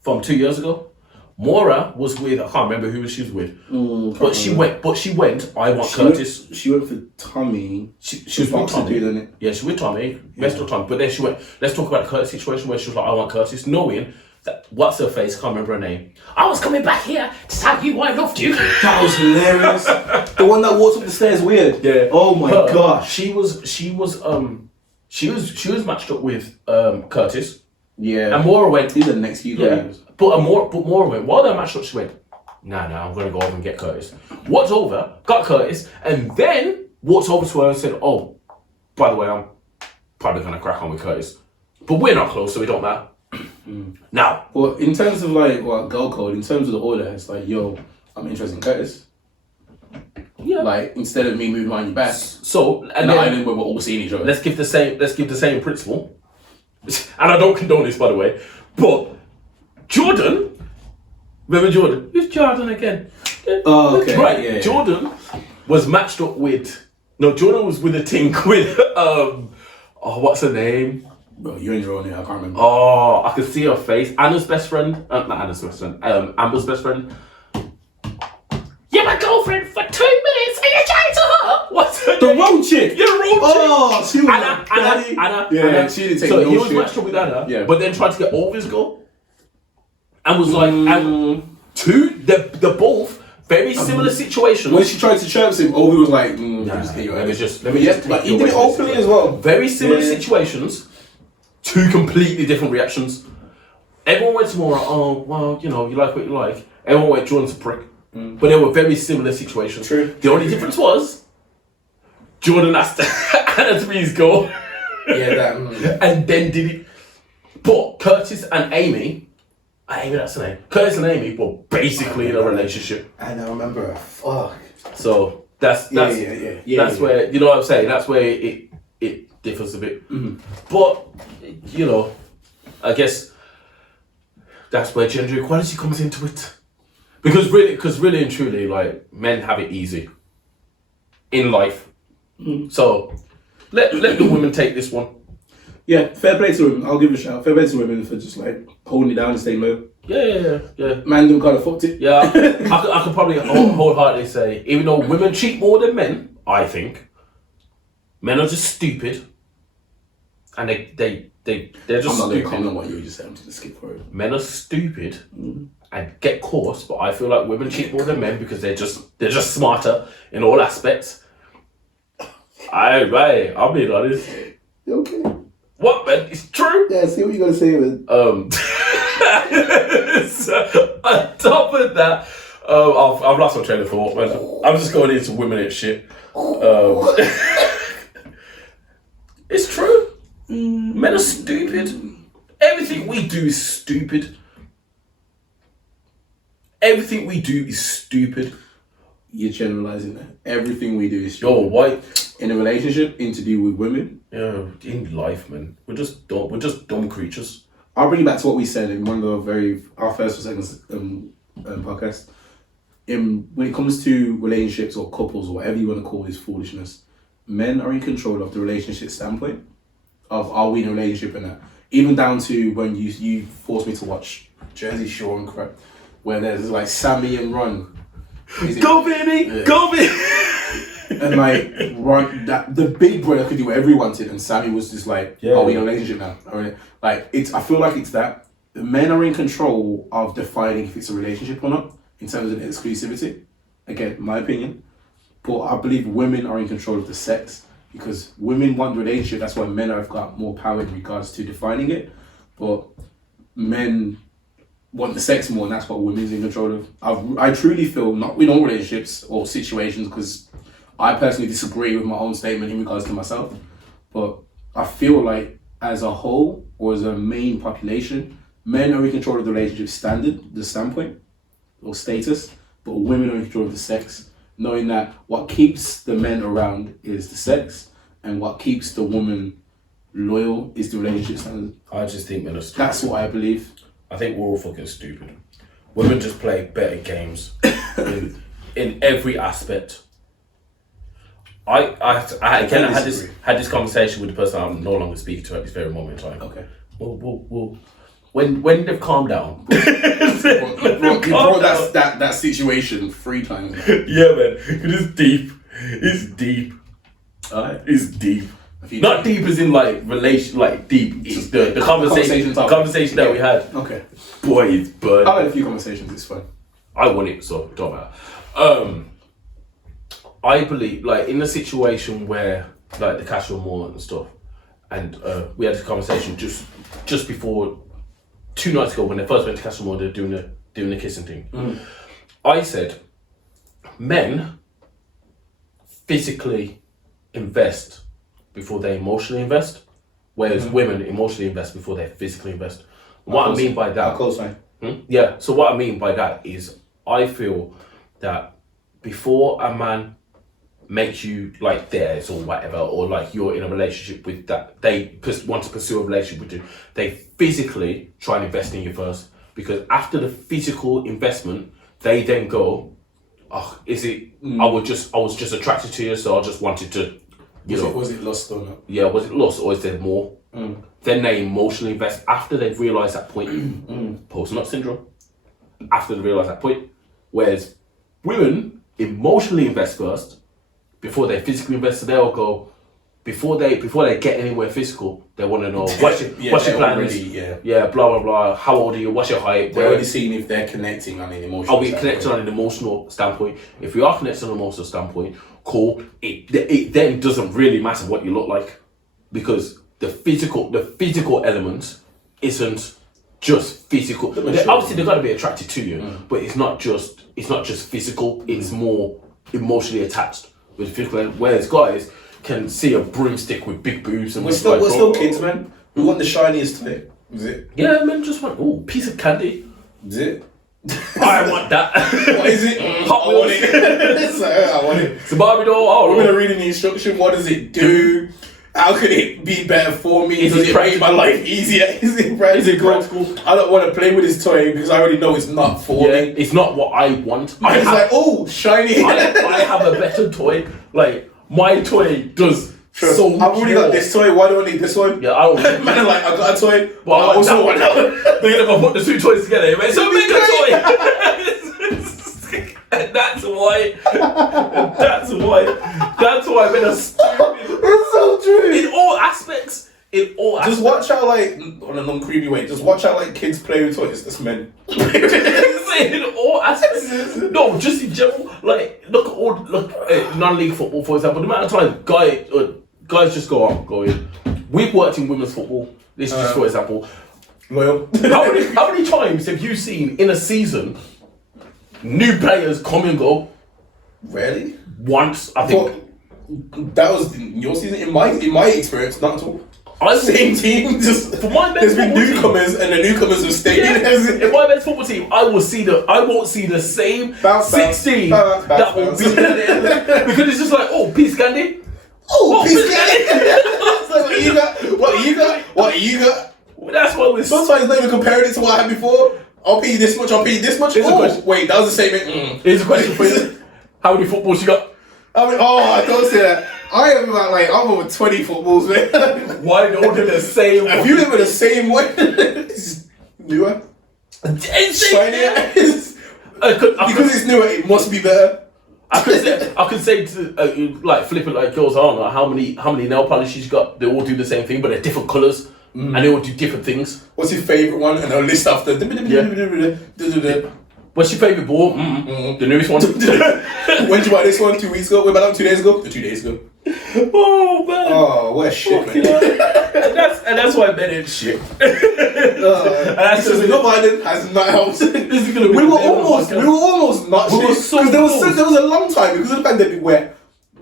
from 2 years ago. Maura was with, I can't remember who she was with. But she went, I want Curtis. She went for Tommy. She was with Tommy. Dude, isn't it? Yeah, she was with Tommy, best of Tommy. But then she went, let's talk about the Curtis situation where she was like, I want Curtis, knowing that, what's her face, can't remember her name. I was coming back here to tell you I loved you. That was hilarious. The one that walks up the stairs weird. Yeah. Oh my gosh. She was matched up with Curtis. Yeah. And Maura went. He's the next few Yeah. But Maura went. While they're matched up, she went. Nah, I'm gonna go over and get Curtis. Walked over, got Curtis, and then walked over to her and said, "Oh, by the way, I'm probably gonna crack on with Curtis, but we're not close, so it don't matter." Now, well, in terms of like girl code, in terms of the order, it's like, yo, I'm interested in Curtis. yeah. Like instead of me moving behind your back, So and and the then, island where we're all seeing each other. let's give the same principle. And I don't condone this, by the way, but Jordan, remember Jordan? Who's Jordan again? Oh, okay. Right. Yeah. Jordan was matched up with. No, Jordan was with a tink with what's her name? Bro, you're in your own here. I can't remember. Oh, I could see her face. Anna's best friend. Not Anna's best friend. Amber's best friend. You're my girlfriend for 2 minutes and you're chatting to her. What's her The name? road chick. You're the road chick. Oh, she was Anna. Yeah, Anna. she didn't take so no he was shit. matched up with Anna, Yeah. but then tried to get over his girl, and was like, and they're both very similar situations. When she tried to chirp him, Ovi was like, let me just But take he you did it away from openly this as well. Very similar Yeah. situations, 2 completely different reactions. Everyone went to Maura, oh, well, you like what you like. Everyone went, Jordan's a prick. But they were very similar situations. True. The only difference was, Jordan asked Anna to be his girl. Yeah, that. And then did it. But Curtis and Amy, that's the name. Curtis and Amy were basically in a relationship. And I remember, fuck. So that's where, you know what I'm saying? That's where it differs a bit. But, I guess that's where gender equality comes into it. Because really and truly, like, men have it easy in life. So let the women take this one. Yeah, fair play to women. I'll give a shout. Fair play to women for just like holding it down and staying low. Yeah. Man, them kind of fucked it. Yeah, I could probably wholeheartedly say, even though women cheat more than men, I think men are just stupid, and they're just I'm not going stupid. to comment on what you just said. I'm just going to skip for it. Men are stupid and get caught, but I feel like women cheat more than men because they're just smarter in all aspects. I'll be honest. Okay. What, man? It's true. Yeah, see what you're going to say, man. So, on top of that, I've lost my train of thought, man. I'm just going into women and shit. It's true. Men are stupid. Everything we do is stupid. Everything we do is stupid. You're generalizing that. Everything we do is Yo, stupid. why? In a relationship, to do with women. Yeah, in life, man. We're just dumb creatures. I'll bring it back to what we said in one of our first or second podcast. When it comes to relationships or couples or whatever you want to call this foolishness, men are in control of the relationship standpoint of are we in a relationship or not. Even down to when you forced me to watch Jersey Shore and crap, where there's like Sammy and Ron. Go baby, yeah. Go baby. And like Ron, the big brother could do whatever he wanted, and Sammy was just like, "Are we in a relationship now?" Like I feel like it's that the men are in control of defining if it's a relationship or not in terms of exclusivity. Again, my opinion, but I believe women are in control of the sex because women want the relationship. That's why men have got more power in regards to defining it, but men want the sex more, and that's what women's in control of. I truly feel not in all relationships or situations because I personally disagree with my own statement in regards to myself, but I feel like as a whole or as a main population, men are in control of the relationship standpoint or status, but women are in control of the sex, knowing that what keeps the men around is the sex and what keeps the woman loyal is the relationship standard. I just think men are stupid. That's what I believe. I think we're all fucking stupid. Women just play better games in every aspect. I had this conversation with the person I'm no longer speaking to at this very moment in time. Okay. Well, when they've calmed down. You brought that situation 3 times. Yeah, man. It's deep. It's deep. It's deep. Not deep as in like relation, like deep. It's the conversation that we had. Okay. Boy, it's burning. I've had a few conversations. It's fun. I won it, so it don't matter. I believe, like, in a situation where, like, the Casa Amor and stuff, and we had this conversation just before 2 nights ago when they first went to Casa Amor, they're doing the kissing thing. I said, men physically invest before they emotionally invest, whereas women emotionally invest before they physically invest. What I mean by that, yeah. So what I mean by that is, I feel that before a man makes you like theirs or whatever, or like you're in a relationship with that, they want to pursue a relationship with you, they physically try and invest in you first, because after the physical investment, they then go, oh, is it? I was just attracted to you, so I just wanted to. Was it lust or not? Yeah, was it lust or is there more? Then they emotionally invest after they've realised that point. Post-nut syndrome. After they realise that point. Whereas women emotionally invest first before they physically invest. So they'll go, before they get anywhere physical, they want to know what's your plans? Yeah, blah blah blah. How old are you? What's your height? They're already seeing if they're connecting on an emotional. Are we connecting on an emotional standpoint? If we are connecting on an emotional standpoint, cool. It then doesn't really matter what you look like, because the physical element isn't just physical. Obviously, they're gonna be attracted to you, but it's not just physical. It's more emotionally attached with physical. Whereas guys can see a broomstick with big boobs and we're still kids, man. We want the shiniest toy. Is it? Yeah, man. Just want piece of candy. Is it? I want that. What is it? Hot Wheels. I want it. I want it. It's a Barbie doll. Oh, we're gonna read the instruction. What does it do? How can it be better for me? Does it make my life easier? Is it practical? I don't want to play with this toy because I already know it's not for me. It's not what I want. It's like, oh, shiny. I have a better toy. Like, my toy does Trust. so I've much already more. got this toy. Why do I need this one? Yeah, I don't. Man, like I got a toy, But I also want that one. They're gonna put the two toys together. It's a mega toy. And that's why. That's why men are stupid. It's so true. In all aspects. Just watch how, like, on a non-creepy way, just watch how, like, kids play with toys. That's men. In all aspects. No, just in general. Like, look at non-league football, for example. The amount of time guys just go in. We've worked in women's football. This is just for example. Loyal. How many times have you seen in a season new players come and go? Really? Once, I think. But that was in your season. In my experience, not at all. Same team, just for my there's been football newcomers and the newcomers have stayed. in my men's football team, I won't see the same Bounce, 16 bounce, that will be there because it's just like, oh, peace candy. Oh, peace candy. What you got? That's why we're Sometimes not even comparing it to what I had before. I'll pay you this much. Here's a question. Wait, that was the same. Here's a question for you. How many footballs you got? I don't say that. I am about I'm over 20 footballs, man. Why don't do the same? If you live in the same way, it's newer. Shinier. Because it's newer, it must be better. I could say to like flipping like girls on like how many nail polishes you got. They all do the same thing, but they're different colours and they all do different things. What's your favourite one? And I'll list after. What's your favourite ball? The newest one. When did you buy this one? 2 weeks ago? What about 2 days ago? 2 days ago. Oh man. Oh, what shit, man. And that's why men ain't shit. And that's just not Biden has not helped. This is gonna be we were almost not shit. So there was a long time because of the pandemic where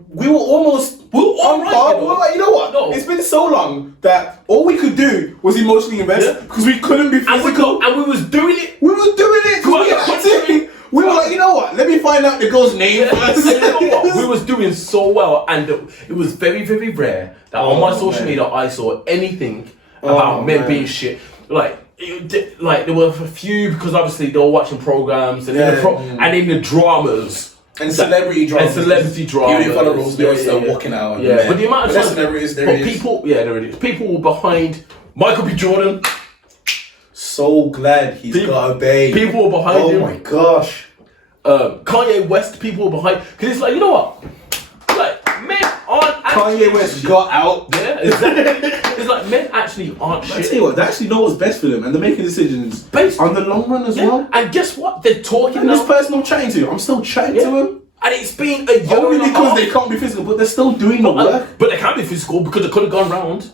we were almost on par. We were like, you know what? No. It's been so long that all we could do was emotionally invest because we couldn't be physical. And we was doing it. We were doing it because we were like, you know what? Let me find out the girl's name first. You know what? We was doing so well, and it was very, very rare that on my social media I saw anything about men being shit. Like there were a few because obviously they were watching programs and in the dramas. And celebrity dramas. Beauty for the rules, they always start walking out. But the amount of times celebrities, there it is. People were behind Michael B. Jordan. So glad he's got a babe. People were behind him. Oh my gosh. Kanye West, people were behind. Because it's like, you know what? Like, men aren't actually Kanye West got out. Yeah, exactly. It's like, men actually aren't shit. I tell you what, they actually know what's best for them and they're making decisions based on the long run as well. And guess what? They're talking And now. this person I'm chatting to, I'm still chatting to him. And it's been a year Only and a because half. they can't be physical, but they're still doing the work. But they can't be physical because they could have gone round.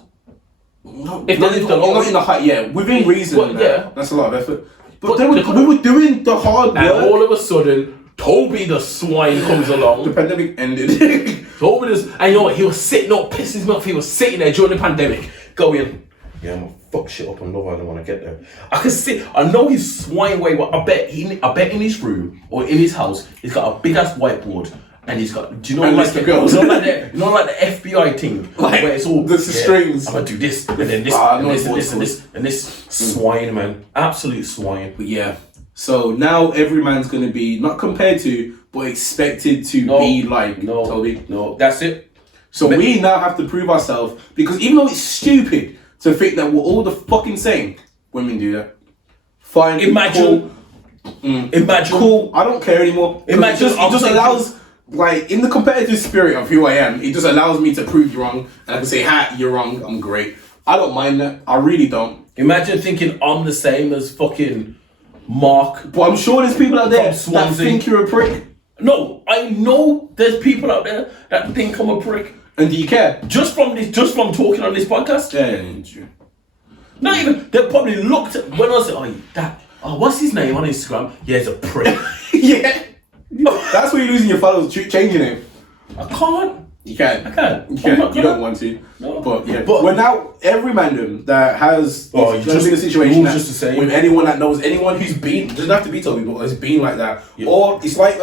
No, If they lived a long not in the height, within reason. Well, yeah. That's a lot of effort. But But we were doing the hard work. And all of a sudden, Toby the swine comes along. The pandemic ended. Toby this, and you know what? He was sitting up, pissing me off. He was sitting there during the pandemic, going, "Yeah, I'm gonna fuck shit up on Love Island when I get there." I can see. I know his swine way. But I bet in his room or in his house, he's got a big ass whiteboard. And he's got, do you know, like the girls, like the FBI thing, like where it's all the strings. I'm gonna do this, and then this, and this swine, man, absolute swine. But yeah, so now every man's gonna be not compared to, but expected to be like Toby. No, that's it. So we now have to prove ourselves because even though it's stupid to think that we're all the fucking same, women do that. Fine. Imagine. Imagine. Cool. I don't care anymore. Imagine. It just allows. Like, in the competitive spirit of who I am, it just allows me to prove you wrong. And I can say, ha, you're wrong, I'm great. I don't mind that. I really don't. Imagine thinking I'm the same as fucking Mark. But I'm sure there's people out there that Swansea. think you're a prick. No, I know there's people out there that think I'm a prick. And do you care? Just from talking on this podcast? Yeah, true. Not even, they probably looked at, when I said, what's his name on Instagram? Yeah, he's a prick. Yeah. That's where you're losing your followers, changing it. I can't. You can. I can't. You don't want to. No. But yeah. But now every man that has just been a situation just the same with anyone that knows anyone who's been, doesn't have to be Toby, but has been like that. Yeah. Or it's like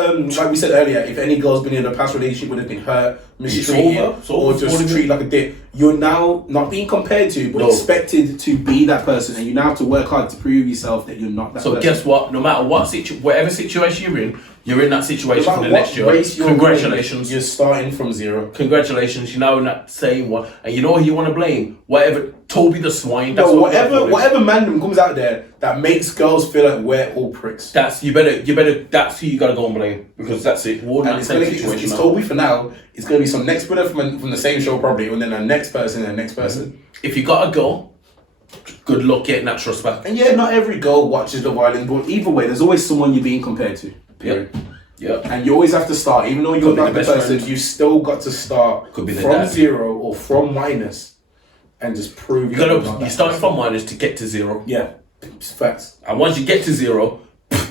we said earlier, if any girl's been in a past relationship where they've been hurt, Mistreat you. or just treat like a dick. You're now not being compared to, but expected to be that person, and you now have to work hard to prove yourself that you're not that person. So guess what? No matter what whatever situation you're in that situation for the next year. Congratulations. You're starting from zero. Congratulations, you're now in that same one. And you know who you want to blame? Whatever, Toby the swine. That's whatever mandem comes out there that makes girls feel like we're all pricks. That's you better that's who you gotta go and blame. Because that's it. It's Toby for now. It's gonna be some next brother from the same show probably, and then the next person and the next person. If you got a girl, good luck getting that trust back. And yeah, not every girl watches the violence, but either way, there's always someone you're being compared to. Yep. And you always have to start, even though you're not the person, you still got to start from zero or from minus, and just prove you're starting from minus to get to zero. Yeah, it's facts. And once you get to zero,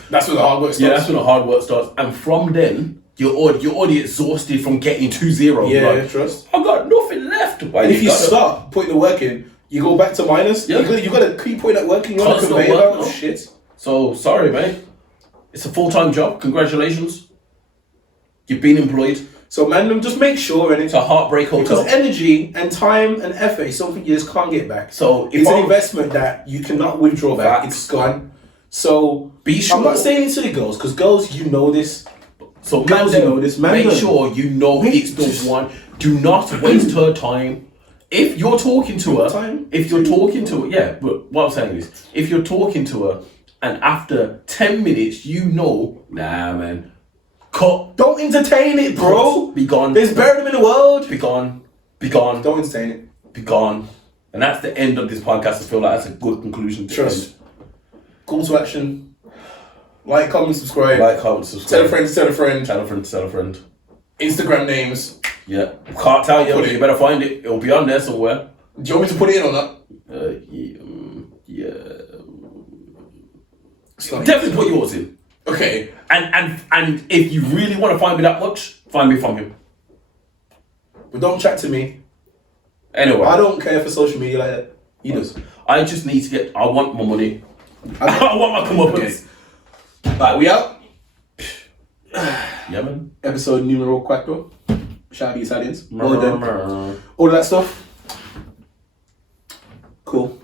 that's when the hard work starts. Yeah, that's when the hard work starts. And from then, you're already exhausted from getting to zero. Yeah, trust. I've got nothing left. And if you start putting the work in, you go back to minus. Yeah. You got to keep putting that work in. You want to convey about shit. So sorry, mate. It's a full-time job. Congratulations. You've been employed. So, man, just make sure, and it's a heartbreak hotel. Because energy and time and effort is something you just can't get back. So, it's an investment that you cannot withdraw back. It's gone. So, be sure. I'm not saying it to the girls, because girls, you know this. So, girls, you know this. Make sure you know it's the one. Do not waste her time. If you're talking to her, yeah. But what I'm saying is, if you're talking to her, and after 10 minutes, you know, nah, man. Cut. Don't entertain it, bro. Be gone. There's better in the world. Be gone. Be gone. Don't entertain it. Be gone. And that's the end of this podcast. I feel like that's a good conclusion to end. Call to action. Like, comment, subscribe. Like, comment, subscribe. Tell a friend, tell a friend. Tell a friend, tell a friend. Instagram names. Yeah. Can't tell you, but you better find it. It'll be on there somewhere. Do you want me to put it in or not? Yeah. Definitely put yours in. Okay. And if you really want to find me that much, find me from him. But don't chat to me. Anyway. I don't care for social media like that. He does. I just need to get, I want my money. I want my comeuppance. Okay. Right, we out? Yeah, man. Episode numero 4. Shout out to your audience. All of that stuff. Cool.